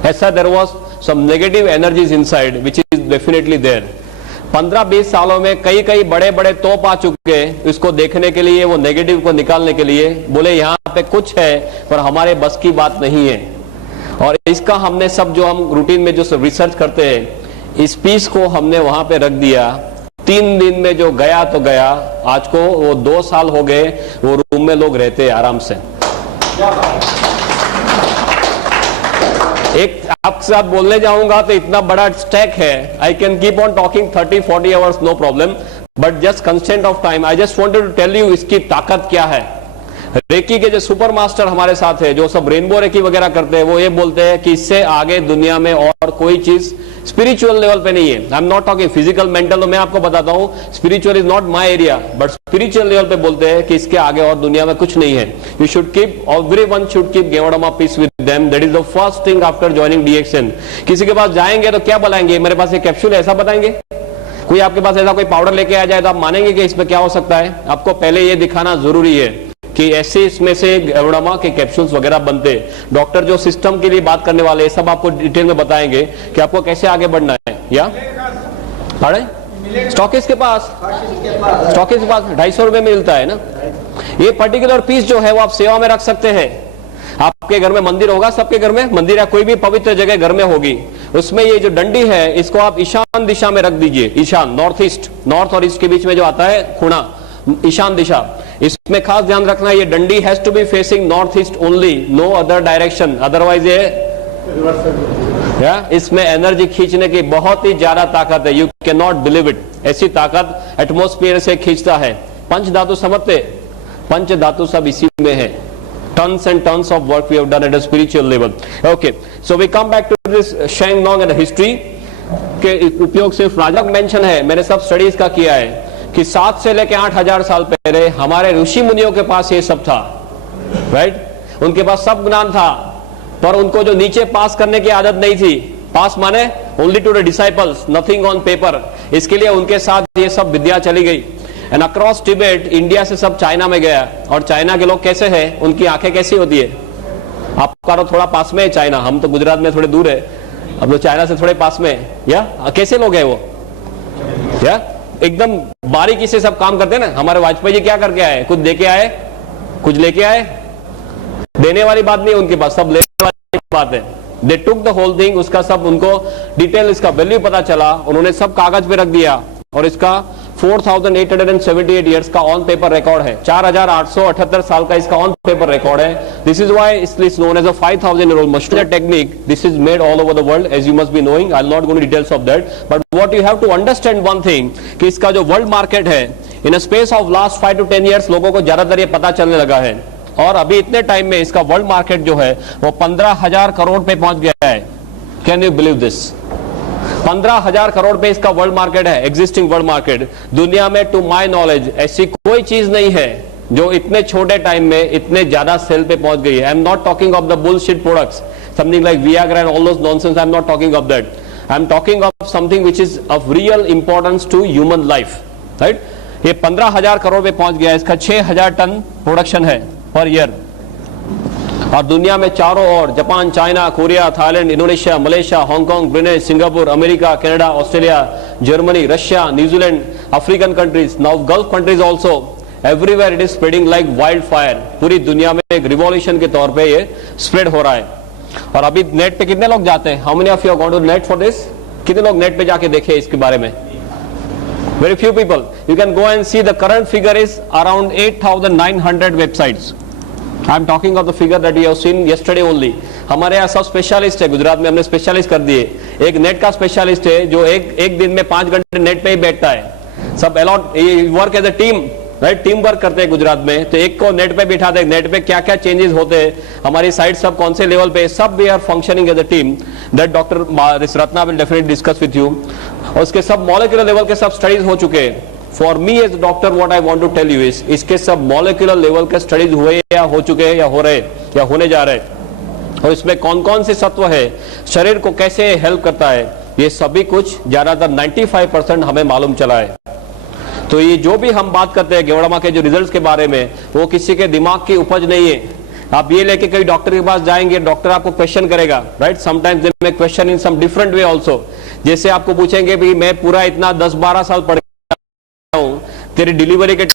ऐसा there was some negative energies inside which is definitely there. 15-20 सालों में कई बड़े बड़े तोप आ चुके हैं इसको देखने के लिए, वो नेगेटिव को निकालने के लिए। बोले यहाँ पे कुछ है पर हमारे बस की बात नहीं है। और इसका हमने सब जो हम रूटीन में जो रिसर्च करते हैं, इस पीस को हमने वहां पे रख दिया। 3 दिन में जो गया तो गया, आज को वो 2 साल हो गए, वो रूम में लोग रहते हैं आराम से। एक आपके साथ बोलने जाऊंगा तो इतना बड़ा स्टैक है, I can keep on talking 30-40 hours, no problem, but just constant of time, I just wanted to tell you इसकी ताकत क्या है। रेकी के जो सुपर मास्टर हमारे साथ है, जो सब रेनबो रेकी वगैरह करते हैं, वो ये बोलते हैं कि इससे आगे दुनिया में और कोई चीज स्पिरिचुअल लेवल पे नहीं है। I am not talking physical mental, तो मैं आपको बताता हूं spiritual is not my area, but spiritual level पे बोलते हैं कि इसके आगे और दुनिया में कुछ नहीं है। You should keep, everyone should keep ganoderma piece with them, that is the first thing after joining DXN. किसी के पास जाएंगे तो क्या बताएंगे, मेरे पास एक कैप्सूल ऐसा बताएंगे? कोई आपके पास ऐसा कोई पाउडर लेके आ जाए तो आप मानेंगे कि इसमें क्या हो सकता है? आपको पहले ये दिखाना जरूरी है कि ऐसे इसमें से गेवड़मा के कैप्सूल्स वगैरह बनते। डॉक्टर जो सिस्टम के लिए बात करने वाले सब आपको डिटेल में बताएंगे कि आपको कैसे आगे बढ़ना है। या स्टॉकिस्ट के पास 250 रुपए में मिलता है ना। ये पर्टिकुलर पीस जो है वो आप सेवा में रख सकते हैं। आपके घर में मंदिर होगा, सबके घर में मंदिर या कोई भी पवित्र जगह घर में होगी, उसमें ये जो डंडी है इसको आप ईशान दिशा में रख दीजिए। ईशान, नॉर्थ ईस्ट, नॉर्थ और ईस्ट के बीच में जो आता है खुणा, ईशान दिशा। इसमें खास ध्यान रखना, ये डंडी has to be facing north east only, no other direction, otherwise ये इसमें एनर्जी खींचने की बहुत ही ज्यादा ताकत है। You can not believe it, ऐसी ताकत एटमॉस्फेयर से खींचता है। पंच धातु समझते, पंच धातु सब इसी में है। Tons and tons of work we have done at a spiritual level. Okay, so we come back to this Sheng Nong and the history के उपयोग सिर्फ राजक मेंशन है, मैंने सब स्टडीज का किया है कि 7 से लेकर 8,000 साल पहले हमारे ऋषि मुनियों के पास ये सब था, राइट? उनके पास सब ज्ञान था, पर उनको जो नीचे पास करने की आदत नहीं थी। पास माने only to the disciples, nothing on paper. इसके लिए उनके साथ ये सब विद्या चली गई। एंड अक्रॉस टिबेट, इंडिया से सब चाइना में गया। और चाइना के लोग कैसे हैं, उनकी आंखें कैसी होती है? आपका तो थोड़ा पास में है चाइना, हम तो गुजरात में थोड़े दूर है, अब तो चाइना से थोड़े पास में है। या कैसे लोग हैं वो? या एकदम बारीकी से सब काम करते हैं ना। हमारे वाजपेयी जी क्या करके आए? कुछ दे के आए, कुछ लेके आए? देने वाली बात नहीं है उनके पास, सब लेने वाली बात है। दे टुक द होल थिंग, उसका सब उनको डिटेल, इसका वैल्यू पता चला, उन्होंने सब कागज पे रख दिया। और इसका 4878 ईयर्स का ऑन पेपर रिकॉर्ड है। 4878 साल का इसका ऑन पेपर रिकॉर्ड है। This is why it is known as a 5000-year-old machine technique. This is made all over the world, as you must be knowing. I'll not go into details of that, but what you have to understand one thing, कि इसका जो world market है, in a space of last 5 to 10 years लोगों को ज्यादातर ये पता चलने लगा है। और अभी इतने टाइम में इसका वर्ल्ड मार्केट जो है वो 15,000 करोड़ पे पहुंच गया है। Can you believe this? 15,000 crore पे इसका वर्ल्ड मार्केट है, एग्जिस्टिंग वर्ल्ड मार्केट। दुनिया में टू माय नॉलेज ऐसी कोई चीज नहीं है जो इतने छोटे टाइम में इतने ज्यादा सेल पे पहुंच गई है। I am not talking of the bullshit products, something like Viagra and all those nonsense. I am not talking of that. I am talking of something which is of real importance to human life, right? ये 15,000 करोड़ पे पहुंच गया। इसका 6,000 ton production है per year. और दुनिया में चारों ओर Japan, China, Korea, Thailand, Indonesia, Malaysia, Hong Kong, Brunei, Singapore, America, Canada, Australia, Germany, Russia, New Zealand, African countries, now Gulf countries also, everywhere it is spreading like wild fire. पूरी दुनिया में एक रिवॉल्यूशन के तौर पे ये स्प्रेड हो रहा है। और अभी नेट पे कितने लोग जाते हैं? How many of you are going to net for this? कितने लोग नेट पे जाके देखे इसके बारे में? Very few people. You can go and see the current figure is around 8,900 websites. I am talking of the figure that you have seen yesterday only. हमारे यहाँ सब स्पेशलिस्ट है, गुजरात में हमने स्पेशलिस्ट कर दिए। एक नेट का स्पेशलिस्ट है जो एक दिन में 5 घंटे नेट पे ही बैठता है। सब a lot work as a team, right? Team work करते हैं गुजरात में। तो एक को नेट पे बिठा दे, नेट पे क्या क्या चेंजेस होते हैं, हमारी साइट सब कौन से लेवल पे, सब we are functioning as a team. That doctor Ratna will definitely discuss with you. और उसके सब मॉलिक्यूलर लेवल के सब स्टडीज हो चुके हैं। For me as doctor what I want to tell you is, इसके सब मॉलिक्यूलर लेवल के स्टडीज हुए या हो चुके हैं या हो रहे या होने जा रहे। और इसमें कौन कौन से तत्व है, शरीर को कैसे हेल्प करता है, ये सभी कुछ ज्यादातर 95% हमें मालूम चला है। तो ये जो भी हम बात करते हैं गेवड़मा के जो रिजल्ट्स के बारे में, वो किसी के दिमाग की उपज नहीं है। आप ये लेके कई डॉक्टर के पास जाएंगे, डॉक्टर आपको क्वेश्चन करेगा, right? Sometimes they may question in some different way also. जैसे आपको पूछेंगे भी मैं पूरा इतना 10-12 साल पढ़ हूं, तेरी डिलीवरी के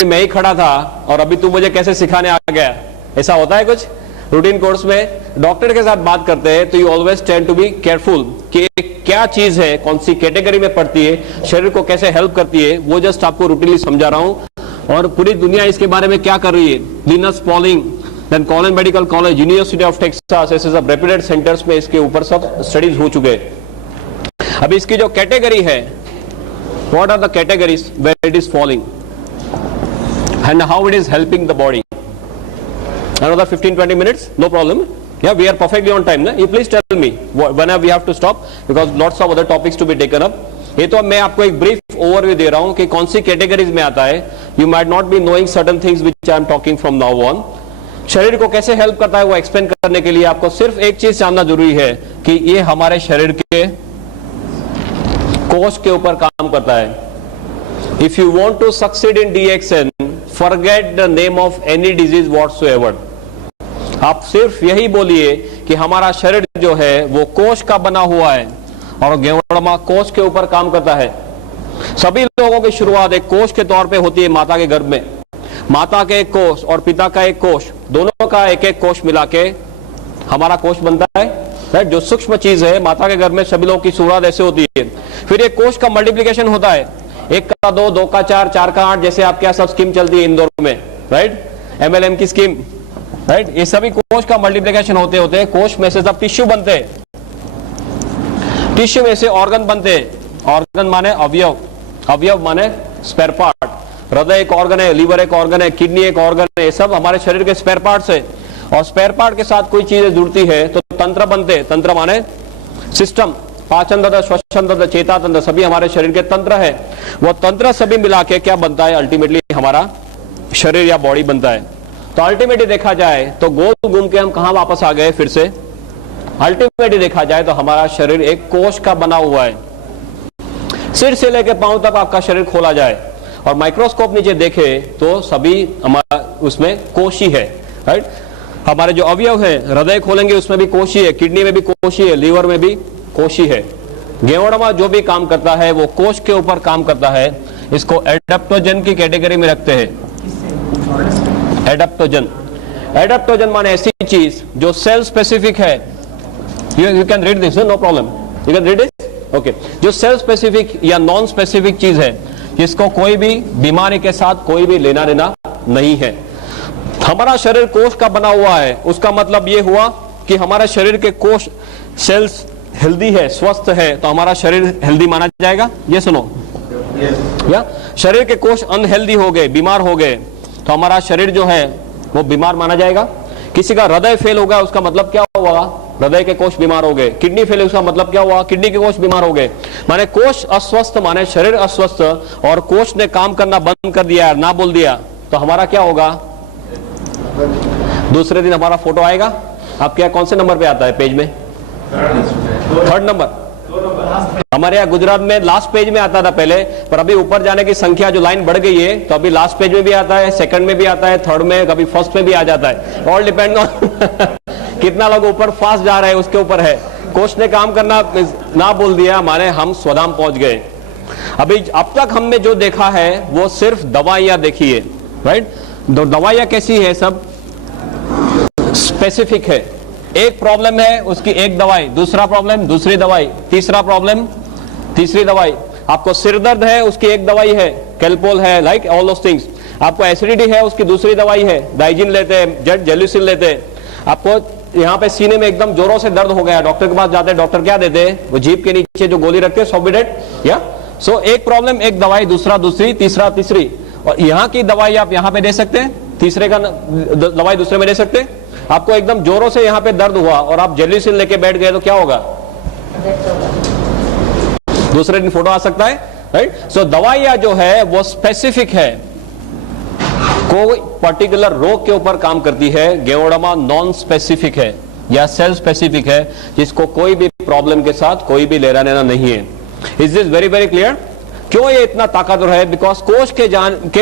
मैं ही खड़ा था और अभी तू मुझे कैसे सिखाने आ गया? ऐसा होता है कुछ रूटीन कोर्स में। डॉक्टर के साथ बात करते हैं तो you always tend to be careful कि क्या चीज है, कौन सी कैटेगरी में पड़ती है, शरीर को कैसे हेल्प करती है, वो जस्ट आपको रूटीनली समझा रहा हूं। और पूरी दुनिया इसके बारे में क्या कर रही है। Linus Pauling, then Colin medical college, university of Texas, ऐसे सब रेप्यूटेड सेंटर्स में इसके ऊपर सब स्टडीज हो चुके हैं। अब इसकी जो कैटेगरी है, what are the categories where it is falling and how it is helping the body. Another 15-20 minutes, no problem. Yeah, we are perfectly on time. You please tell me whenever we have to stop because lots of other topics to be taken up. ये तो मैं आपको एक brief overview दे रहा हूं कि कौन सी categories में आता है. You might not be knowing certain things which I am talking from now on. शरीर को कैसे हेल्प करता है वो एक्सप्लेन करने के लिए आपको सिर्फ एक चीज जानना जरूरी है कि ये हमारे शरीर के कोष के ऊपर काम करता है. If you want to succeed in DXN, forget the name of any disease whatsoever. आप सिर्फ यही बोलिए कि हमारा शरीर जो है वो कोष का बना हुआ है और गेवड़मा कोष के ऊपर काम करता है. सभी लोगों की शुरुआत एक कोष के तौर पे होती है माता के गर्भ में. माता के एक कोष और पिता का एक कोष, दोनों का एक एक कोष मिला के हमारा कोष बनता है. राइट, जो सूक्ष्म चीज है माता के गर्भ में सभी लोगों की शुरुआत ऐसे होती है. फिर एक कोष का मल्टीप्लिकेशन होता है, 1 का 2, 2 का 4, 4 का 8, जैसे आपके यहाँ सब स्कीम चलती है इंदौर में. राइट, MLM की स्कीम. राइट, ये सभी कोष का मल्टीप्लिकेशन होते होते कोष में से सब टिश्यू बनते हैं. टिश्यू में से ऑर्गन बनते हैं. ऑर्गन माने अवयव, अवयव माने स्पेयर पार्ट. हृदय एक ऑर्गन है, लीवर एक ऑर्गन है, किडनी एक ऑर्गन है. ये सब हमारे शरीर के स्पेयर पार्ट्स है. और स्पेयर पार्ट के साथ कोई चीज जुड़ती है तो तंत्र बनते हैं. तंत्र माने सिस्टम, पाचन तंत्र, श्वसन तंत्र, चेता तंत्र, सभी हमारे शरीर के तंत्र है. वो तंत्र सभी मिला के क्या बनता है, अल्टीमेटली हमारा शरीर या बॉडी बनता है. तो अल्टीमेटली देखा जाए तो गोल घूम के हम कहां वापस आ गए फिर से. अल्टीमेटली देखा जाए तो हमारा शरीर एक कोष का बना हुआ है. सिर से लेकर पांव तक आपका शरीर खोला जाए और माइक्रोस्कोप नीचे देखे तो सभी हमारा उसमें कोष ही है. राइट, हमारे जो अवयव है, हृदय खोलेंगे उसमें भी कोष ही है, किडनी में भी कोष ही है, लीवर में भी कोष ही है. गेवड़मा जो भी काम करता है वो कोष के ऊपर काम करता है. इसको एडेप्टोजन की कैटेगरी में रखते हैं. एडेप्टोजन, एडेप्टोजन माने ऐसी चीज जो सेल स्पेसिफिक है. You can read this, no problem, you can read it. Okay, जो सेल स्पेसिफिक या नॉन स्पेसिफिक चीज है जिसको कोई भी बीमारी के साथ कोई भी लेना देना नहीं है. हमारा शरीर कोष का बना हुआ है, उसका मतलब ये हुआ कि हमारे शरीर के कोष सेल्स हेल्दी है, स्वस्थ है, तो हमारा शरीर हेल्दी माना जाएगा. ये सुनो, या शरीर के कोष अनहेल्दी हो गए, बीमार हो गए, तो हमारा शरीर जो है वो बीमार माना जाएगा. किसी का हृदय फेल होगा, उसका मतलब क्या हुआ, हृदय के कोष बीमार हो गए. किडनी फेल, उसका मतलब क्या हुआ, किडनी के कोष बीमार हो गए. माने कोष अस्वस्थ माने शरीर अस्वस्थ, और कोष ने काम करना बंद कर दिया, ना बोल दिया, तो हमारा क्या होगा. दूसरे दिन हमारा फोटो आएगा. आपके यहाँ कौन से नंबर पे आता है पेज में, 3rd नंबर. हमारे यहाँ गुजरात में लास्ट पेज में आता था पहले, पर अभी ऊपर जाने की संख्या जो लाइन बढ़ गई है तो अभी लास्ट पेज में भी आता है, 2nd में भी आता है, 3rd में, कभी 1st में भी आ जाता है. ऑल डिपेंड ऑन कितना लोग ऊपर फास्ट जा रहे हैं उसके ऊपर है. कोच ने काम करना ना बोल दिया माने हम स्वधाम पहुंच गए. अभी अब तक हमने जो देखा है वो सिर्फ दवाइयां देखी है. राइट, दवाइयां कैसी है, सब स्पेसिफिक है. एक प्रॉब्लम है उसकी एक दवाई, दूसरा प्रॉब्लम दूसरी दवाई, तीसरा प्रॉब्लम तीसरी दवाई. आपको सिर दर्द है उसकी एक दवाई है, कैल्पोल है, लाइक ऑल दोस थिंग्स. आपको एसिडिटी है उसकी दूसरी दवाई है, डाइजिन लेते हैं, जेलुसिल लेते हैं. आपको यहाँ पे सीने में एकदम जोरों से दर्द हो गया, डॉक्टर के पास जाते हैं, डॉक्टर क्या देते हैं, वो जीभ के नीचे जो गोली रखते हैं, सॉबिडेट. या सो एक प्रॉब्लम एक दवाई, दूसरा दूसरी, तीसरा तीसरी. और यहाँ की दवाई आप यहाँ पे दे सकते हैं, तीसरे का दवाई दूसरे में दे सकते हैं. आपको एकदम जोरों से यहाँ पे दर्द हुआ और आप जेलुसिल लेके बैठ गए तो क्या होगा, दूसरे दिन फोटो आ सकता है. राइट, सो दवाइयां जो है वो स्पेसिफिक है, कोई पर्टिकुलर रोग के ऊपर काम करती है. गेवड़मा नॉन स्पेसिफिक है या सेल स्पेसिफिक है, जिसको कोई भी प्रॉब्लम के साथ कोई भी लेना देना नहीं है. Is this very very clear. क्यों ये इतना ताकतवर है, बिकॉज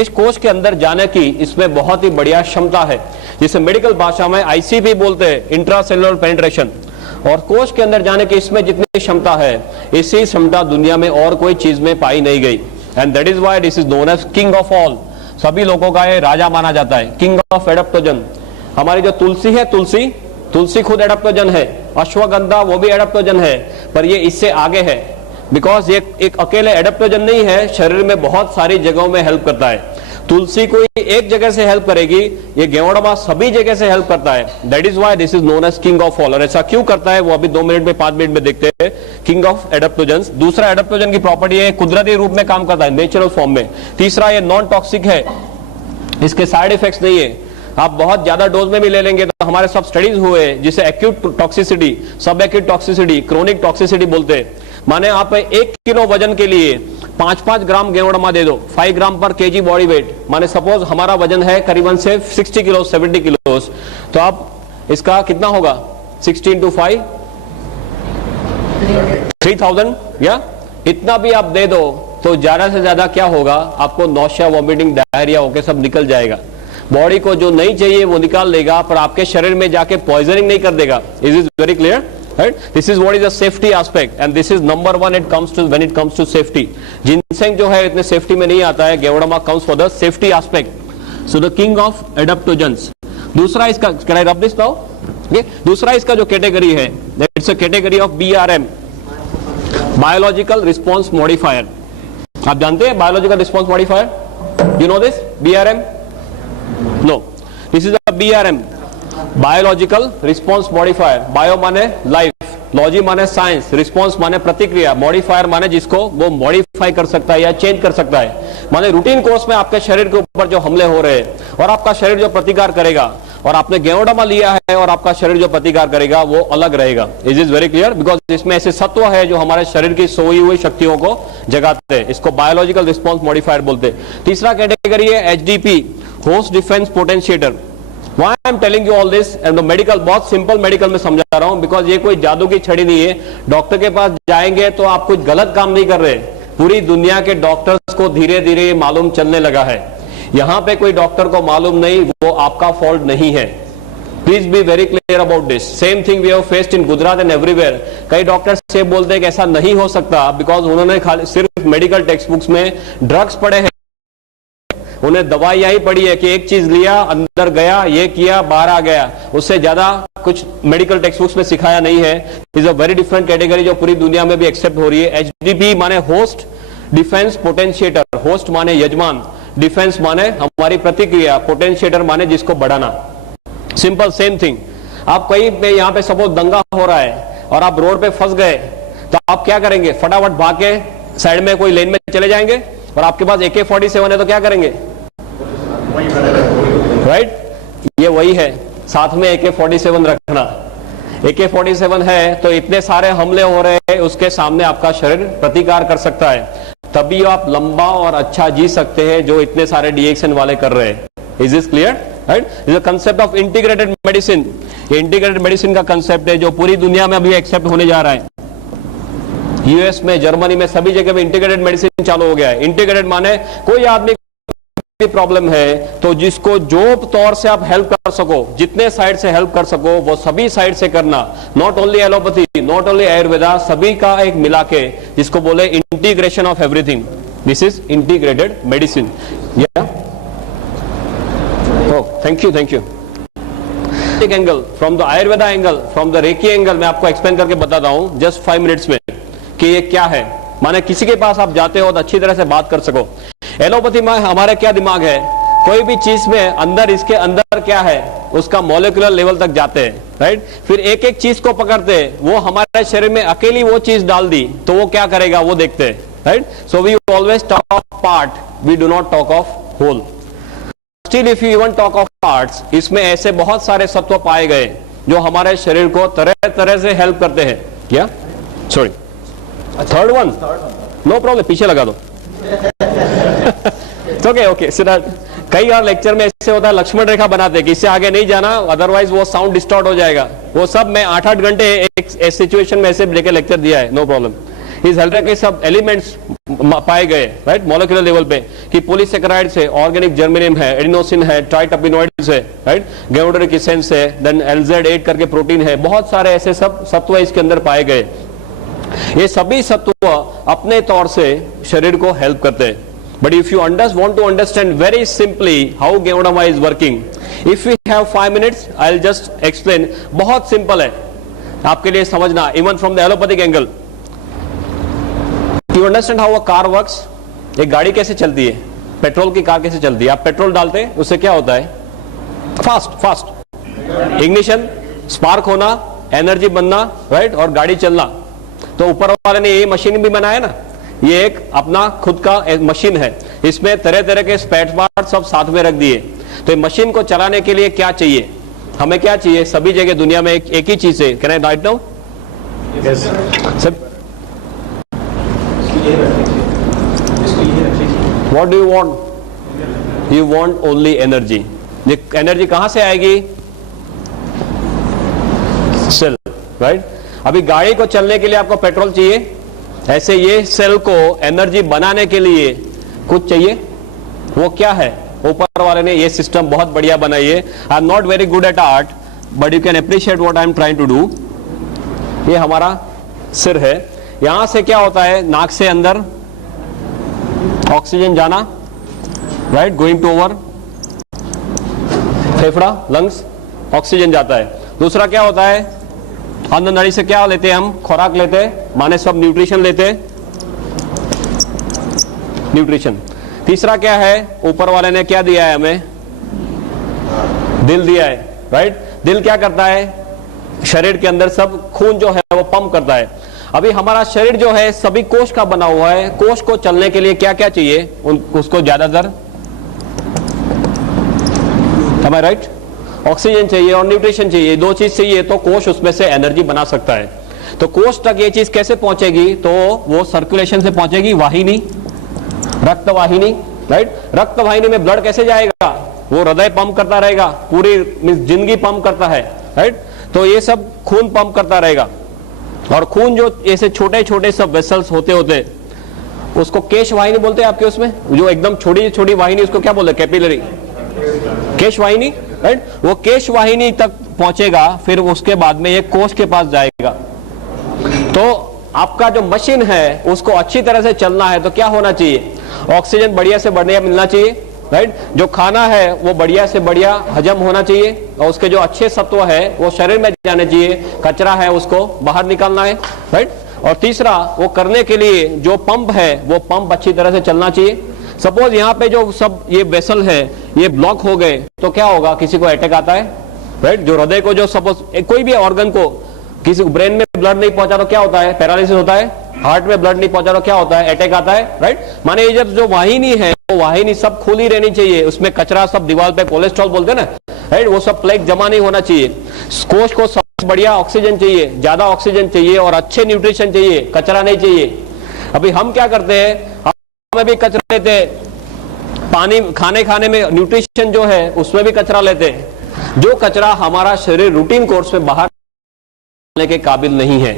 कोष के अंदर जाने की इसमें बहुत ही बढ़िया क्षमता है, जिसे मेडिकल भाषा में ICP बोलते हैं, इंट्रासेलुलर पेनिट्रेशन. और कोष के अंदर जाने की इसमें जितनी क्षमता है, इसी क्षमता दुनिया में और कोई चीज में पाई नहीं गई. And that is why this is known as king of all. सभी लोगों का ये राजा माना जाता है, किंग ऑफ एडेप्टोजन. हमारी जो तुलसी है, तुलसी खुद एडेप्टोजन है. अश्वगंधा वो भी एडेप्टोजन है, पर ये इससे आगे है, बिकॉज ये एक अकेले एडेप्टोजन नहीं है, शरीर में बहुत सारी जगहों में हेल्प करता है. तुलसी कोई एक जगह से हेल्प करेगी, ये गेवड़मा सभी जगह से हेल्प करता है. That is why this is known as king of all. और ऐसा क्यों करता है वो अभी 2 मिनट में 5 मिनट में देखते हैं. King of adaptogen. दूसरा, एडेप्टोजन की प्रॉपर्टी है कुदरती रूप में काम करता है, नेचुरल फॉर्म में. तीसरा, ये नॉन टॉक्सिक है, इसके साइड इफेक्ट्स नहीं है. आप बहुत ज्यादा डोज में भी ले लेंगे तो हमारे सब स्टडीज हुए जिसे एक्यूट टॉक्सिसिटी, सब एक्यूट टॉक्सिसिटी, क्रोनिक टॉक्सिसिटी बोलते हैं। माने आप 1 किलो वजन के लिए 5-5 ग्राम गेवड़मा दे दो, 5 ग्राम पर केजी बॉडी वेट, माने सपोज हमारा वजन है करीबन से 60 किलो 70 किलो, तो आप इसका कितना होगा 60 into 5 3000, या इतना भी आप दे दो तो ज्यादा से ज्यादा क्या होगा, आपको नौशिया, वॉमिटिंग, डायरिया होके सब निकल जाएगा। बॉडी को जो नहीं चाहिए वो निकाल लेगा, पर आपके शरीर में जाके पॉइजनिंग नहीं कर देगा। Is is very clear, right? This is what is the safety aspect and this is number one it comes to when it comes to safety. Ginseng जो है इतने सेफ्टी में नहीं आता है, गेवड़मा comes for the safety aspect. So the king of adaptogens. दूसरा इसका, can I rub this now? Okay? दूसरा इसका जो कैटेगरी है, it's a category of BRM, biological response modifier. आप जानते हैं biological response modifier? You know this BRM? No. This is a BRM. Biological response modifier. Bio माने life, logy माने science, response माने प्रतिक्रिया, मॉडिफायर माने जिसको वो मॉडिफाई कर सकता है या चेंज कर सकता है। माने रूटीन कोर्स में आपके शरीर के ऊपर जो हमले हो रहे हैं और आपका शरीर जो प्रतिकार करेगा, और आपने गेवड़मा लिया है और आपका शरीर जो प्रतिकार करेगा वो अलग रहेगा। Is is very clear, because इसमें ऐसे सत्व है जो हमारे शरीर की सोई हुई शक्तियों को जगाते हैं। इसको बायोलॉजिकल रिस्पॉन्स मॉडिफायर बोलते हैं। तीसरा कैटेगरी है HDP, host defence potentiator. Why I am telling you all this and the medical, बहुत सिंपल मेडिकल में समझा रहा हूं, बिकॉज ये कोई जादू की छड़ी नहीं है। डॉक्टर के पास जाएंगे तो आप कुछ गलत काम नहीं कर रहे। पूरी दुनिया के डॉक्टर्स को धीरे धीरे मालूम चलने लगा है। यहां पे कोई डॉक्टर को मालूम नहीं, वो आपका फॉल्ट नहीं है। Please be very clear about this. Same thing we have faced in Gujarat and everywhere. कई डॉक्टर्स से बोलते हैं कि ऐसा नहीं हो सकता, बिकॉज उन्होंने खाली सिर्फ मेडिकल टेक्स्ट बुक्स में ड्रग्स पढ़े हैं, उन्हें दवाइयां ही पड़ी है कि एक चीज लिया, अंदर गया, ये किया, बाहर आ गया, उससे ज्यादा कुछ मेडिकल टेक्स्ट बुक्स में सिखाया नहीं है। Is a very different category जो पूरी दुनिया में भी एक्सेप्ट हो रही है। HDP माने होस्ट डिफेंस पोटेंशिएटर। होस्ट माने यजमान, डिफेंस माने हमारी प्रतिक्रिया, पोटेंशिएटर माने जिसको बढ़ाना। Simple same thing. आप कहीं पे यहाँ पे सपोज दंगा हो रहा है और आप रोड पे फंस गए तो आप क्या करेंगे, फटाफट भाग के साइड में कोई लेन में चले जाएंगे, और आपके पास AK-47 है तो क्या करेंगे, राइट? ये वही है, साथ में AK-47 रखना। AK-47 है तो इतने सारे हमले हो रहे हैं, उसके सामने आपका शरीर प्रतिकार कर सकता है, तभी आप लंबा और अच्छा जी सकते हैं जो इतने सारे डिएक्शन वाले कर रहे हैं। Is this clear, right? Is the concept of integrated medicine. ये इंटीग्रेटेड मेडिसिन का कंसेप्ट है जो पूरी दुनिया में अभी एक्सेप्ट होने जा रहा है। US में, जर्मनी में, सभी जगह में इंटीग्रेटेड मेडिसिन चालू हो गया है। इंटीग्रेटेड माने कोई आदमी प्रॉब्लम है तो जिसको जो तौर से आप हेल्प कर सको, जितने साइड से हेल्प कर सको वो सभी साइड से करना। Not only allopathy, not only Ayurveda, सभी का एक मिला के, जिसको बोले integration of everything. This is integrated medicine. या thank you, thank you. Angle, from the Ayurveda angle, from the reiki angle, मैं आपको एक्सप्लेन करके बताता हूं जस्ट 5 मिनट्स में कि ये क्या है। माने किसी के पास आप जाते हो तो अच्छी तरह से बात कर सको। एलोपैथी में हमारा क्या दिमाग है, कोई भी चीज में अंदर, इसके अंदर क्या है, उसका मॉलिक्यूलर लेवल तक जाते हैं, राइट? फिर एक एक चीज को पकड़ते हैं, वो हमारे शरीर में अकेली वो चीज डाल दी तो वो क्या करेगा वो देखते हैं, right? So we always talk of part, we do not talk of whole. Still if you even talk of parts, इसमें ऐसे बहुत सारे सत्व पाए गए जो हमारे शरीर को तरह तरह से हेल्प करते हैं। क्या, sorry, third one, no problem, पीछे लगा दो। ओके ओके, कई बार लेक्चर में ऐसे होता है लक्ष्मण रेखा बनाते हैं कि इससे आगे नहीं जाना, अदरवाइज वो साउंड डिस्टॉर्ट हो जाएगा। वो सब मैं 8-8 घंटे एक सिचुएशन में ऐसे लेके लेक्चर दिया है, नो प्रॉब्लम। इस हेल्थ के सब एलिमेंट्स पाए गए, राइट, मॉलिक्यूलर लेवल पे, कि पॉलीसेकेराइड्स है, ऑर्गेनिक जर्मेनियम है, एडिनोसिन है, ट्राइटर्पिनोइड्स है, राइट, गाइडोरिक एसेंस है, देन LZ8 करके प्रोटीन है, बहुत सारे ऐसे सब सत्व इसके अंदर पाए गए। ये सभी सत्व अपने तौर से शरीर को हेल्प करते हैं। But if you want to understand very simply how गेवड़मा is working, if we have 5 minutes, I'll just explain। बहुत सिंपल है आपके लिए समझना, even from the allopathic angle। You understand how a car works? एक गाड़ी कैसे चलती है, पेट्रोल की कार कैसे चलती है? आप पेट्रोल डालते हैं, उससे क्या होता है, फास्ट इग्निशन, स्पार्क होना, एनर्जी बनना, राइट, और गाड़ी चलना। तो ऊपर वाले ने ये मशीन भी बनाया ना, ये एक अपना खुद का एक मशीन है, इसमें तरह तरह के स्पेयर पार्ट सब साथ में रख दिए। तो मशीन को चलाने के लिए क्या चाहिए, हमें क्या चाहिए? सभी जगह दुनिया में एक ही चीज है। Can I write now? सब what do you want? You want only energy. ये एनर्जी कहां से आएगी? Cell, right? अभी गाड़ी को चलने के लिए आपको पेट्रोल चाहिए, ऐसे ये सेल को एनर्जी बनाने के लिए कुछ चाहिए। वो क्या है? ऊपर वाले ने ये सिस्टम बहुत बढ़िया बनाई है। I am not very good at art but you can appreciate what I am trying to do. ये हमारा सिर है, यहां से क्या होता है? नाक से अंदर ऑक्सीजन जाना, राइट, गोइंग टू ओवर फेफड़ा, लंग्स, ऑक्सीजन जाता है। दूसरा क्या होता है? अंदर नली से क्या लेते हैं हम? खुराक लेते हैं, माने सब न्यूट्रिशन लेते हैं, न्यूट्रिशन। तीसरा क्या है? ऊपर वाले ने क्या दिया है हमें? दिल दिया है, राइट? दिल क्या करता है? शरीर के अंदर सब खून जो है वो पंप करता है। अभी हमारा शरीर जो है सभी कोष का बना हुआ है। कोष को चलने के लिए क्या क्या चाहिए? उसको ज्यादातर, am I right? ऑक्सीजन चाहिए और न्यूट्रिशन चाहिए, दो चीज चाहिए तो कोष उसमें से एनर्जी बना सकता है। तो कोष तक ये चीज कैसे पहुंचेगी? तो वो सर्कुलेशन से पहुंचेगी, वाहिनी, रक्त वाहिनी, राइट? रक्त वाहिनी में ब्लड कैसे जाएगा? वो हृदय पंप करता रहेगा, पूरी जिंदगी पंप करता है, राइट? तो ये सब खून पंप करता रहेगा। और खून जो ऐसे छोटे छोटे सब वेसल्स होते होते उसको केश वाहिनी बोलते हैं आपके उसमें, जो एकदम छोटी छोटी वाहिनी, उसको क्या बोलते हैं? कैपिलरी, केश वाहिनी, राइट? वो केश वाहिनी तक पहुंचेगा, फिर उसके बाद में ये कोष के पास जाएगा। तो आपका जो मशीन है उसको अच्छी तरह से चलना है तो क्या होना चाहिए? ऑक्सीजन बढ़िया से बढ़िया मिलना चाहिए, राइट? जो खाना है वो बढ़िया से बढ़िया हजम होना चाहिए और उसके जो अच्छे सत्व है वो शरीर में जाने चाहिए, कचरा है उसको बाहर निकालना है, राइट? और तीसरा, वो करने के लिए जो पंप है वो पंप अच्छी तरह से चलना चाहिए। सपोज यहाँ पे जो सब ये वेसल है ये ब्लॉक हो गए तो क्या होगा? किसी को अटैक आता है, राइट? जो हृदय को जो सपोज कोई भी ऑर्गन को, किसी को ब्रेन में ब्लड नहीं पहुंचा तो क्या होता है? पैरालिसिस होता है। हार्ट में ब्लड नहीं पहुंचा तो क्या होता है? अटैक आता है, राइट? माने ये जब जो वाहिनी है वो वाहिनी सब खुली रहनी चाहिए, उसमें कचरा सब दीवार पे कोलेस्ट्रॉल बोलते हैं ना, राइट? वो सब प्लेग जमा नहीं होना चाहिए। कोष को सबसे बढ़िया ऑक्सीजन चाहिए, ज्यादा ऑक्सीजन चाहिए और अच्छे न्यूट्रिशन चाहिए, कचरा नहीं चाहिए। अभी हम क्या करते हैं? में भी कचरा लेते हैं, पानी खाने में न्यूट्रिशन जो है उसमें भी कचरा लेते हैं। जो कचरा हमारा शरीर रूटीन कोर्स में बाहर निकालने के काबिल नहीं है।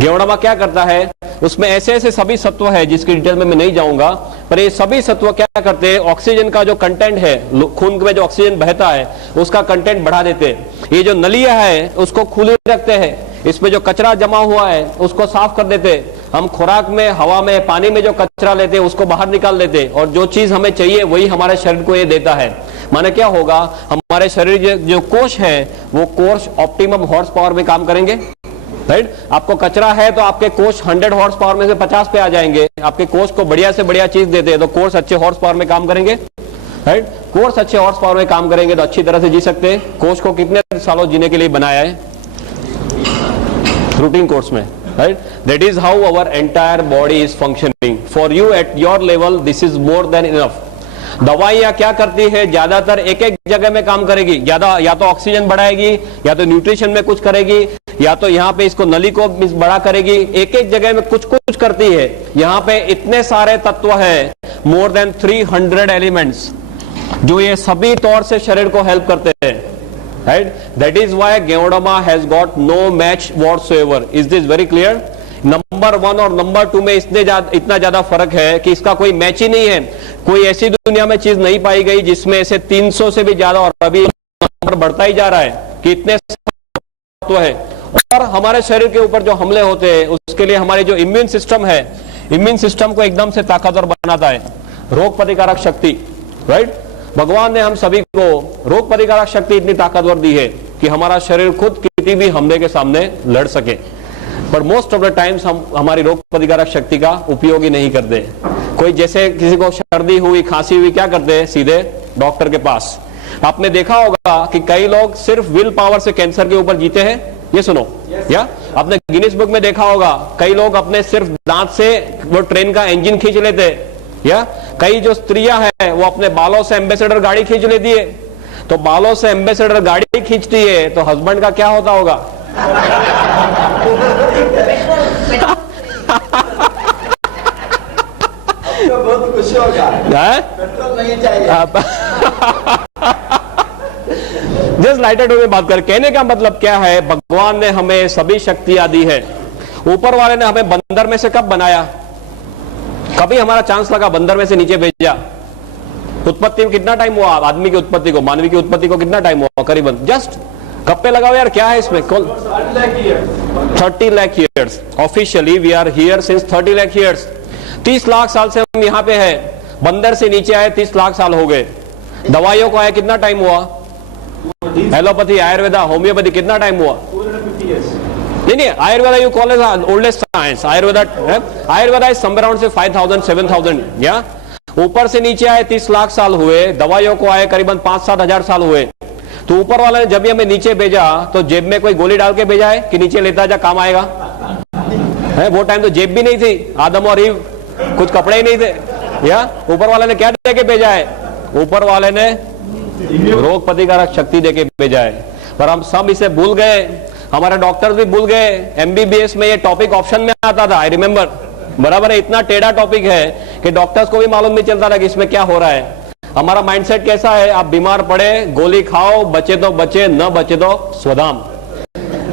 गेवड़ामा क्या करता है? उसमें ऐसे ऐसे सभी सत्व है जिसकी डिटेल में मैं नहीं जाऊंगा, पर ये सभी सत्व क्या करते हैं? ऑक्सीजन का जो कंटेंट है, खून में जो ऑक्सीजन बहता है उसका कंटेंट बढ़ा देते हैं। ये जो नलियां है उसको खुली रखते हैं, इसमें जो कचरा जमा हुआ है उसको साफ कर देते हैं। हम खुराक में, हवा में, पानी में जो कचरा लेते हैं उसको बाहर निकाल देते हैं और जो चीज हमें चाहिए वही हमारे शरीर को ये देता है। माने क्या होगा? हमारे शरीर जो कोष है वो कोष ऑप्टिमम हॉर्स पावर में काम करेंगे, राइट? आपको कचरा है तो आपके कोष 100 हॉर्स पावर में से 50 पे आ जाएंगे। आपके कोष को बढ़िया से बढ़िया चीज देते हैं तो कोष अच्छे हॉर्स पावर में काम करेंगे, राइट? कोष अच्छे हॉर्स पावर में काम करेंगे तो अच्छी तरह से जी सकते हैं। कोष को कितने सालों जीने के लिए बनाया है? रूटीन कोर्स में, right? That is how our entire body is functioning. For you at your level, this is more than enough. दवाइयां क्या करती है? ज्यादातर एक एक जगह में काम करेगी, ज्यादा या तो ऑक्सीजन बढ़ाएगी, या तो न्यूट्रिशन में कुछ करेगी, या तो यहाँ पे इसको नली को बड़ा करेगी। एक एक जगह में कुछ कुछ करती है। यहाँ पे इतने सारे तत्व है, मोर देन 300 एलिमेंट्स, जो ये सभी तौर से शरीर को हेल्प करते हैं, right? That is why Geodama has got no match whatsoever. Is this very clear? Number 1 और नंबर 2 में इतना ज्यादा फर्क है कि इसका कोई मैच ही नहीं है। कोई ऐसी दुनिया में चीज नहीं पाई गई जिसमें ऐसे 300 से भी ज्यादा, और अभी नंबर बढ़ता ही जा रहा है कि इतने तत्व है। और हमारे शरीर के ऊपर जो हमले होते हैं उसके लिए हमारी जो इम्यून सिस्टम है, इम्यून सिस्टम को एकदम से ताकतवर बनाता है। रोग प्रतिकारक शक्ति, राइट? भगवान ने हम सभी को रोग प्रतिकारक शक्ति इतनी ताकतवर दी है कि हमारा शरीर खुद किसी भी हमले के सामने लड़ सके। पर मोस्ट ऑफ द टाइम्स हम हमारी रोग प्रतिकारक शक्ति का उपयोग ही नहीं करते। कोई जैसे किसी को सर्दी हुई, खांसी हुई, क्या करते हैं? सीधे डॉक्टर के पास। आपने देखा होगा कि कई लोग सिर्फ विल पावर से कैंसर के ऊपर जीते हैं। ये सुनो, या आपने गिनीज बुक में देखा होगा कई लोग अपने सिर्फ दांत से वो ट्रेन का इंजन खींच लेते हैं, या कई जो स्त्रियां हैं वो अपने बालों से एम्बेसडर गाड़ी खींच लेती है, तो बालों से एम्बेसडर गाड़ी खींचती है तो हस्बैंड का क्या होता होगा? बहुत खुशी होगा, पेट्रोल नहीं चाहिए। जस्ट लाइटेड में बात कर, कहने का मतलब क्या है, भगवान ने हमें सभी शक्तियां दी है। ऊपर वाले ने हमें बंदर में से कब बनाया? कभी हमारा चांस लगा बंदर में से नीचे भेजा? उत्पत्ति में कितना टाइम हुआ? आदमी की उत्पत्ति को, मानवी की उत्पत्ति को कितना टाइम हुआ? करीबन जस्ट गप्पे लगाओ यार, क्या है इसमें? 30 lakh years. Officially we are here since 30 lakh years. 30 lakh साल से हम यहाँ पे हैं। बंदर से नीचे आए 30 लाख साल हो गए। दवाइयों को आए कितना टाइम हुआ? एलोपैथी, आयुर्वेदा, होम्योपैथी कितना टाइम हुआ? नहीं, Ayurveda you call as oldest science. Ayurveda is somewhere around से 5000 7000 या ऊपर से नीचे आए 30 लाख साल हुए। दवाइयों को आए करीबन 5-7 हजार साल हुए। तो ऊपर वाला ने जब भी हमें नीचे भेजा तो जेब में कोई गोली डाल के भेजा है कि नीचे लेता जा काम आएगा? है वो टाइम तो जेब भी नहीं थी, आदम और ईव कुछ कपड़े ही नहीं थे। या ऊपर वाले ने क्या दे के भेजा है? ऊपर वाले ने रोग प्रतिकारक शक्ति देके भेजा है। पर हम सब इसे भूल गए, हमारे डॉक्टर्स भी भूल गए। एमबीबीएस में ये टॉपिक ऑप्शन में आता था, आई रिमेम्बर। बराबर है, इतना टेढ़ा टॉपिक है कि डॉक्टर्स को भी मालूम नहीं चलता था कि इसमें क्या हो रहा है। हमारा माइंडसेट कैसा है? आप बीमार पड़े गोली खाओ, बचे तो बचे, न बचे तो स्वधाम।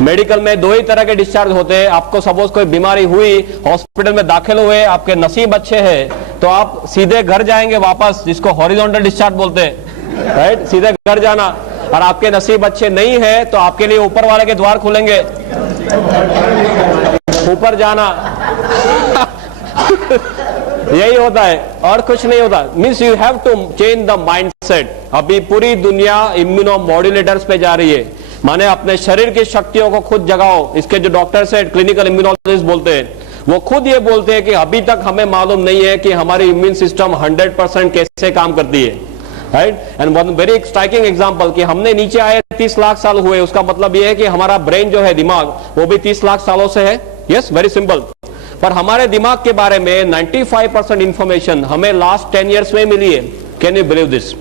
मेडिकल में 2 ही तरह के डिस्चार्ज होते हैं। आपको सपोज कोई बीमारी हुई, हॉस्पिटल में दाखिल हुए, आपके नसीब अच्छे हैं तो आप सीधे घर जाएंगे वापस, जिसको हॉरिजॉन्टल डिस्चार्ज बोलते हैं, राइट? सीधे घर जाना। और आपके नसीब अच्छे नहीं है तो आपके लिए ऊपर वाले के द्वार खुलेंगे, ऊपर जाना। यही होता है और कुछ नहीं होता। Means you have to change the mindset. अभी पूरी दुनिया इम्यूनो मॉड्यूलेटर्स पे जा रही है, माने अपने शरीर की शक्तियों को खुद जगाओ। इसके जो डॉक्टर्स है, क्लिनिकल इम्यूनोलॉजिस्ट बोलते हैं, वो खुद ये बोलते हैं कि अभी तक हमें मालूम नहीं है कि हमारी इम्यून सिस्टम 100% कैसे काम करती है, right? And one very striking example कि हमने नीचे आए 30 लाख साल हुए, उसका मतलब ये है कि हमारा ब्रेन जो है, दिमाग, वो भी 30 लाख सालों से है। Yes, very simple. पर हमारे दिमाग के बारे में 95% इंफॉर्मेशन हमें लास्ट 10 ईयर्स में मिली है। Can you believe this?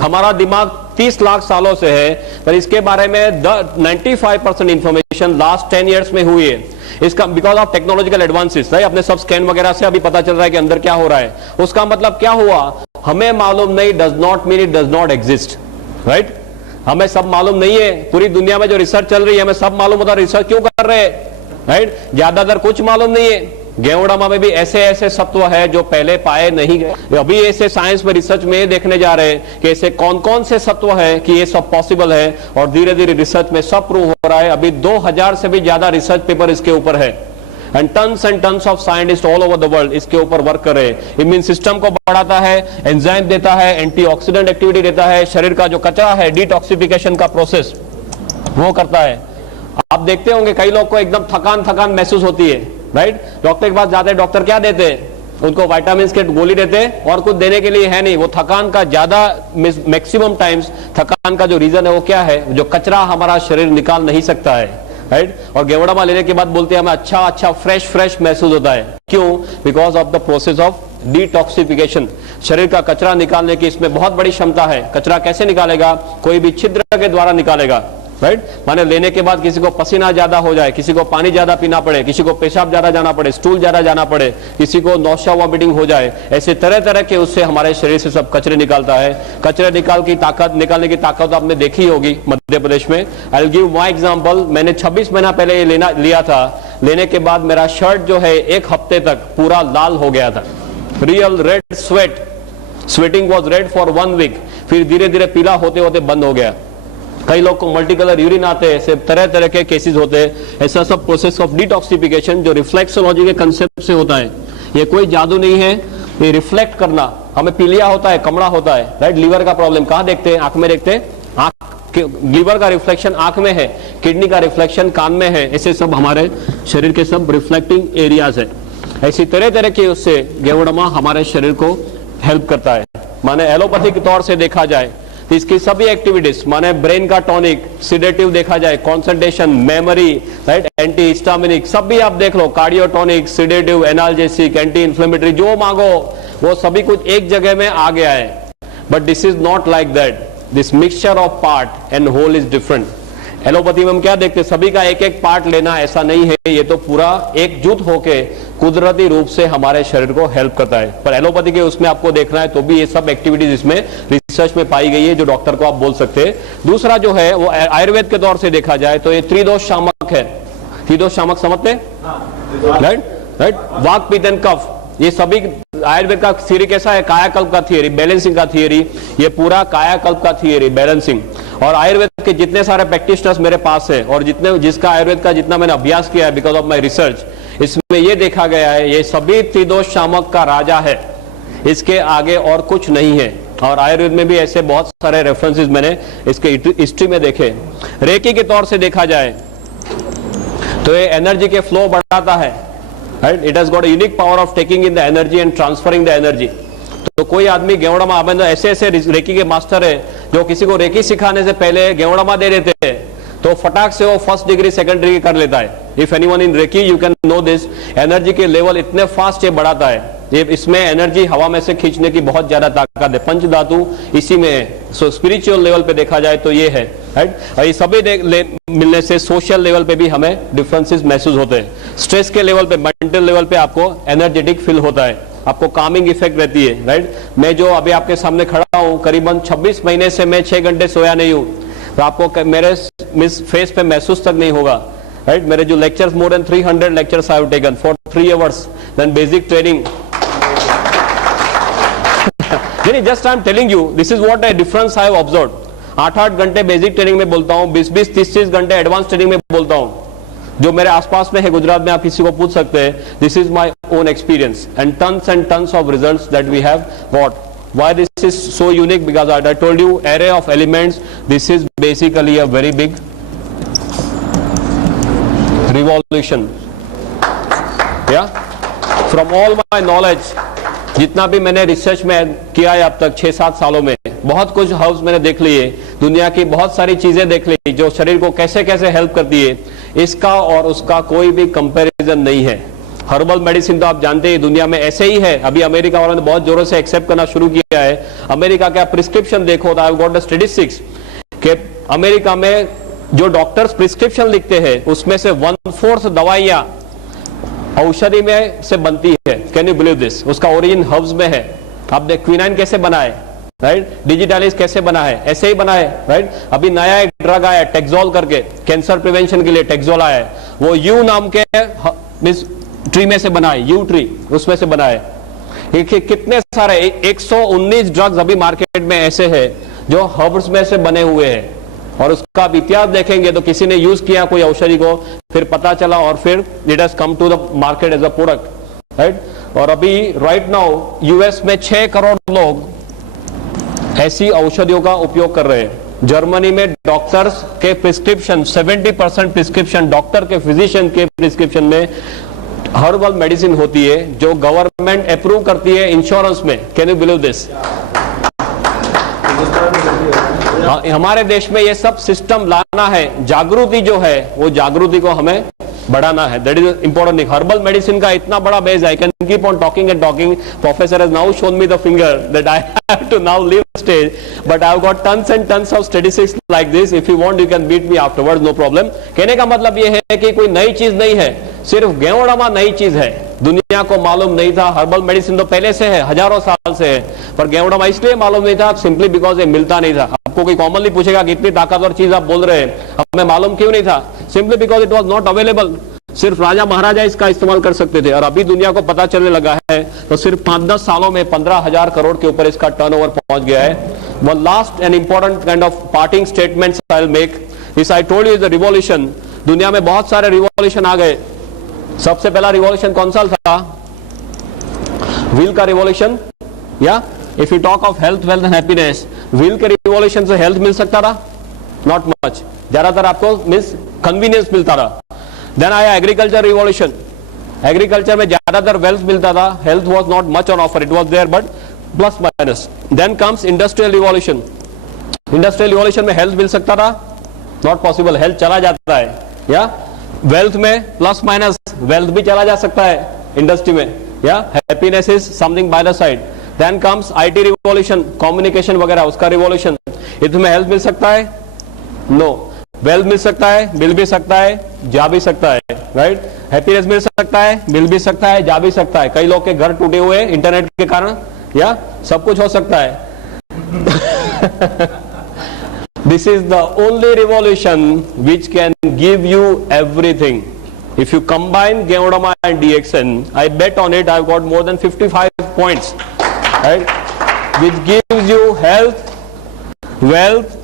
हमारा दिमाग 30 लाख सालों से है, पर इसके बारे में 95% इंफॉर्मेशन लास्ट 10 ईयर्स में हुई है। इसका because of technological advances, right? अपने सब स्कैन वगैरह से अभी पता चल रहा है कि अंदर क्या हो रहा है। उसका मतलब क्या हुआ? हमें मालूम नहीं does not mean it does not exist, right? हमें सब मालूम नहीं है। पूरी दुनिया में जो रिसर्च चल रही है, हमें सब मालूम होता है, रिसर्च क्यों कर रहे हैं, राइट? ज्यादातर कुछ मालूम नहीं है। गेवड़ामा में भी ऐसे ऐसे सत्व है जो पहले पाए नहीं गए। अभी ऐसे साइंस में, रिसर्च में देखने जा रहे हैं कि ऐसे कौन कौन से सत्व है कि ये सब पॉसिबल है, और धीरे धीरे रिसर्च में सब प्रूव हो रहा है। अभी 2000 से भी ज्यादा रिसर्च पेपर इसके ऊपर है, and tons of scientist all over the world इसके ऊपर वर्क कर रहे हैं। इम्यून सिस्टम को बढ़ाता है, एंजाइम देता है, एंटीऑक्सीडेंट एक्टिविटी देता है, शरीर का जो कचरा है, डिटॉक्सिफिकेशन का प्रोसेस वो करता है। आप देखते होंगे कई लोग को एकदम थकान थकान महसूस होती है, राइट? डॉक्टर के पास जाते हैं, डॉक्टर क्या देते हैं? उनको विटामिन के गोली देते हैं, और कुछ देने के लिए है नहीं। वो थकान का ज्यादा मैक्सिमम टाइम्स थकान का जो रीजन है वो क्या है? जो कचरा हमारा शरीर निकाल नहीं सकता है, राइट? और गेवड़ामा लेने के बाद बोलते हैं हमें अच्छा फ्रेश महसूस होता है। क्यों? Because of the process of detoxification. शरीर का कचरा निकालने की इसमें बहुत बड़ी क्षमता है। कचरा कैसे निकालेगा? कोई भी छिद्र के द्वारा निकालेगा, राइट? माने लेने के बाद किसी को पसीना ज्यादा हो जाए, किसी को पानी ज्यादा पीना पड़े, किसी को पेशाब ज्यादा जाना पड़े, स्टूल ज्यादा जाना पड़े, किसी को नौशा वॉमिटिंग हो जाए, ऐसे तरह तरह के उससे हमारे शरीर से सब कचरे निकालता है। कचरे निकालने की ताकत आपने देखी होगी मध्य प्रदेश में। I will give my example. मैंने 26 महीना पहले ये लिया था। लेने के बाद मेरा शर्ट जो है 1 हफ्ते तक पूरा लाल हो गया था। Real red sweating was red for 1 week. फिर धीरे धीरे पीला होते होते बंद हो गया। कई लोग को मल्टी कलर यूरिन आते हैं, ऐसे तरह तरह के केसेस होते हैं। ऐसा सब प्रोसेस ऑफ डिटॉक्सिफिकेशन जो रिफ्लेक्सोलॉजी के कंसेप्ट से होता है। ये कोई जादू नहीं है, ये रिफ्लेक्ट करना। हमें पीलिया होता है, कमड़ा होता है, राइट? लीवर का प्रॉब्लम कहाँ देखते हैं? आंख में देखते हैं। लीवर का रिफ्लेक्शन आंख में है, किडनी का रिफ्लेक्शन कान में है। ऐसे सब हमारे शरीर के सब रिफ्लेक्टिंग एरियाज है। ऐसी तरह तरह के उससे गेवड़ामा हमारे शरीर को हेल्प करता है। माने एलोपैथी के तौर से देखा जाए तो इसकी सभी एक्टिविटीज, माने ब्रेन का टॉनिक, सिडेटिव देखा जाए, concentration, memory, right, anti histaminic, सब भी आप देख लो, cardio tonic, sedative, analgesic, anti inflammatory, जो मांगो वो सभी कुछ एक जगह में आ गया है, but this is not like that. This mixture of part and whole is different. Allopathy में हम क्या देखते हैं, सभी का एक एक पार्ट लेना, ऐसा नहीं है। ये तो पूरा एकजुट होके कुदरती रूप से हमारे शरीर को हेल्प करता है। पर एलोपैथी के उसमें आपको देखना है तो भी ये सब एक्टिविटीज इसमें रिसर्च में पाई गई है, जो डॉक्टर को आप बोल सकते हैं। दूसरा जो है वो आयुर्वेद के तौर से देखा जाए तो ये त्रिदोष शामक है। त्रिदोष शामक समझते हैं, राइट राइट। वाक पित्त एंड कफ, ये सभी आयुर्वेद का थियरी कैसा है, कायाकल्प का थियरी, बैलेंसिंग का थियरी, ये पूरा कायाकल्प का थियरी, बैलेंसिंग। और आयुर्वेद के जितने सारे प्रैक्टिशनर्स मेरे पास है और जिसका आयुर्वेद का जितना मैंने अभ्यास किया है बिकॉज ऑफ माई रिसर्च, इसमें ये देखा गया है ये सभी त्रिदोष शामक का राजा है, इसके आगे और कुछ नहीं है। और आयुर्वेद में भी ऐसे बहुत सारे रेफरेंसेस मैंने इसके हिस्ट्री में देखे। रेकी के तौर से देखा जाए तो ये एनर्जी के फ्लो बढ़ाता है, right. It has got a unique power of taking in the energy and transferring the energy. तो कोई आदमी गेवड़ामा, आबंद ऐसे ऐसे रेकी के मास्टर है जो किसी को रेकी सिखाने से पहले गेवड़ामा दे देते हैं तो फटाक से वो फर्स्ट डिग्री सेकंड डिग्री कर लेता है। If anyone in reiki you can know this, energy के लेवल इतने फास्ट ये बढ़ाता है। ये इसमें एनर्जी हवा में से खींचने की बहुत ज्यादा ताकत है, पंच धातु इसी में है। सो स्पिरिचुअल लेवल पे देखा जाए तो ये है, राइट। और ये सभी मिलने से सोशल लेवल पे भी हमें डिफरेंसेस महसूस होते हैं। स्ट्रेस के लेवल पे, मेंटल लेवल पे आपको एनर्जेटिक फील होता है, आपको कामिंग इफेक्ट रहती है, राइट। मैं जो अभी आपके सामने खड़ा हूं, करीबन 26 महीने से मैं 6 घंटे सोया नहीं हूं, तो आपको मेरे फेस पे महसूस तक नहीं होगा, राइट। मेरे जो lectures, more than 300 lectures I have taken for 3 hours, then basic training. Just I am telling you this is what a difference I have observed. 8-8 घंटे बेसिक ट्रेनिंग में बोलता हूं, 20-20, 30-30 घंटे एडवांस ट्रेनिंग में बोलता हूं। जो मेरे आसपास में है गुजरात में, आप किसी को पूछ सकते हैं। This is my own experience and tons of results that we have got. Why this is so unique? Because I told you array of elements. This is basically a very big revolution. Yeah. From all my knowledge, जितना भी मैंने research में किया है अब तक 6-7 सालों में, बहुत कुछ हर्ब्स मैंने देख लिए, दुनिया की बहुत सारी चीजें देख ली जो शरीर को कैसे कैसे हेल्प करती है। इसका और उसका कोई भी कंपैरिजन नहीं है। हर्बल मेडिसिन तो आप जानते हैं दुनिया में ऐसे ही है। अभी अमेरिका वालों ने बहुत जोरों से एक्सेप्ट करना शुरू किया है। अमेरिका का प्रिस्क्रिप्शन देखो तो आई गॉट द स्टैटिस्टिक्स कि अमेरिका में जो डॉक्टर्स प्रिस्क्रिप्शन लिखते हैं उसमें से 1/4 दवाइयां औषधि में से बनती है। Can you believe this? उसका ओरिजिन हर्ब्स में है। आप देख क्विनाइन कैसे बना है, राइट। डिजिटालिस कैसे बना है, ऐसे ही बना है, राइट। अभी नया एक ड्रग आया टेक्सोल करके, कैंसर प्रिवेंशन के लिए टेक्सोल आया है। वो यू नाम के ट्री में से बना है, यू ट्री उसमें से बना है। कितने सारे 119 ड्रग्स अभी मार्केट में ऐसे हैं जो हर्ब्स में से बने हुए हैं। और उसका आप इतिहास देखेंगे तो किसी ने यूज किया कोई औषधि को, फिर पता चला और फिर it has come to the market as a product, right. और अभी राइट नाउ यूएस में 6 करोड़ लोग ऐसी औषधियों का उपयोग कर रहे हैं। जर्मनी में डॉक्टर्स के प्रिस्क्रिप्शन 70% प्रिस्क्रिप्शन डॉक्टर के, फिजिशियन के प्रिस्क्रिप्शन में हर्बल मेडिसिन होती है जो गवर्नमेंट अप्रूव करती है इंश्योरेंस में। Can you believe this? हमारे देश में ये सब सिस्टम लाना है। जागृति जो है वो जागृति को हमें बढ़ाना है। That is important thing. Herbal medicine का इतना बड़ा बेस है। I can keep on talking and talking. Professor has now shown me the finger that I have to now leave stage, but I have got tons and tons of statistics like this. If you want you can beat me afterwards, no problem. कहने का मतलब ये है कि कोई नई चीज नहीं है, सिर्फ गेवड़ामा नई चीज है। दुनिया को मालूम नहीं था। हर्बल मेडिसिन तो पहले से है, हजारों साल से है, पर गेवड़ामा इसलिए मालूम नहीं था सिंपली बिकॉज ये मिलता नहीं था। आपको कोई कॉमनली पूछेगा कि इतनी ताकतवर चीज आप बोल रहे हैं, हमें मालूम क्यों नहीं था? Simply because it was not available. सिर्फ राजा महाराजा इसका इस्तेमाल कर सकते थे। और अभी दुनिया को पता चलने लगा है तो सिर्फ 5-10 सालों में 15,000 करोड़ के ऊपर इसका टर्नओवर पहुंच गया है। One last and important kind of parting statements I will make this. I told you the revolution. दुनिया में बहुत सारे रिवॉल्यूशन आ गए। सबसे पहला रिवॉल्यूशन कौन सा था? व्हील का रिवॉल्यूशन। या if you talk of health, wealth and happiness, wheel के रिवॉल्यूशन से हेल्थ मिल सकता था? Not much. ज्यादातर आपको मींस कन्वीनियंस मिलता था। देन आया एग्रीकल्चर रिवॉल्यूशन। एग्रीकल्चर में ज्यादातर वेल्थ मिलता था, health was not much on offer, it was there but plus minus. Then comes industrial revolution. Industrial revolution में हेल्थ मिल सकता था? नॉट पॉसिबल, हेल्थ चला जाता है। या वेल्थ में प्लस माइनस वेल्थ भी चला जा सकता है इंडस्ट्री में, या happiness is something by the side. Then comes IT revolution, communication वगैरह, उसका रिवॉल्यूशन। इसमें हेल्थ मिल सकता है? नो। वेल्थ मिल सकता है? मिल भी सकता है, जा भी सकता है, राइट। हैप्पीनेस मिल सकता है, मिल भी सकता है, जा भी सकता है। कई लोग के घर टूटे हुए इंटरनेट के कारण, या सब कुछ हो सकता है। This is the only revolution which can give you everything. If you combine Geodoma and DXN, I bet on it I've got more than 55 points, right? Which gives you health, wealth,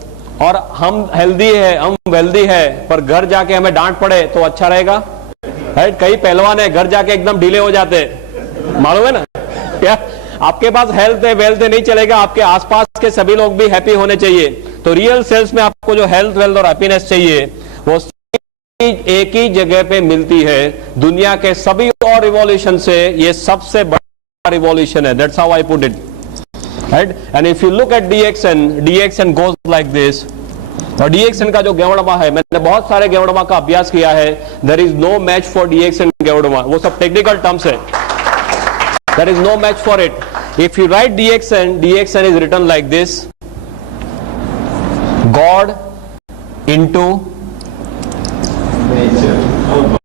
और हम healthy है, हम wealthy है, पर घर जाके हमें डांट पड़े तो अच्छा रहेगा, राइट। कई पहलवान है घर जाके एकदम ढीले हो जाते, मालूम है ना क्या? आपके पास हेल्थ है, वेल्थ है, नहीं चलेगा। आपके आसपास के सभी लोग भी हैप्पी होने चाहिए। तो रियल सेल्स में आपको जो हेल्थ, वेल्थ और हैप्पीनेस चाहिए वो एक ही जगह पे मिलती है। दुनिया के सभी और रिवॉल्यूशन से ये सबसे बड़ा रिवॉल्यूशन है। That's how I put it, right. And if you look at DXN goes like this. और DXN का जो गेवड़मा है, मैंने बहुत सारे गेवड़मा का अभ्यास किया है। There is no match for DXN गेवड़मा। वो सब टेक्निकल टर्म्स है, there is no match for it. If you write DXN is written like this: God into nature.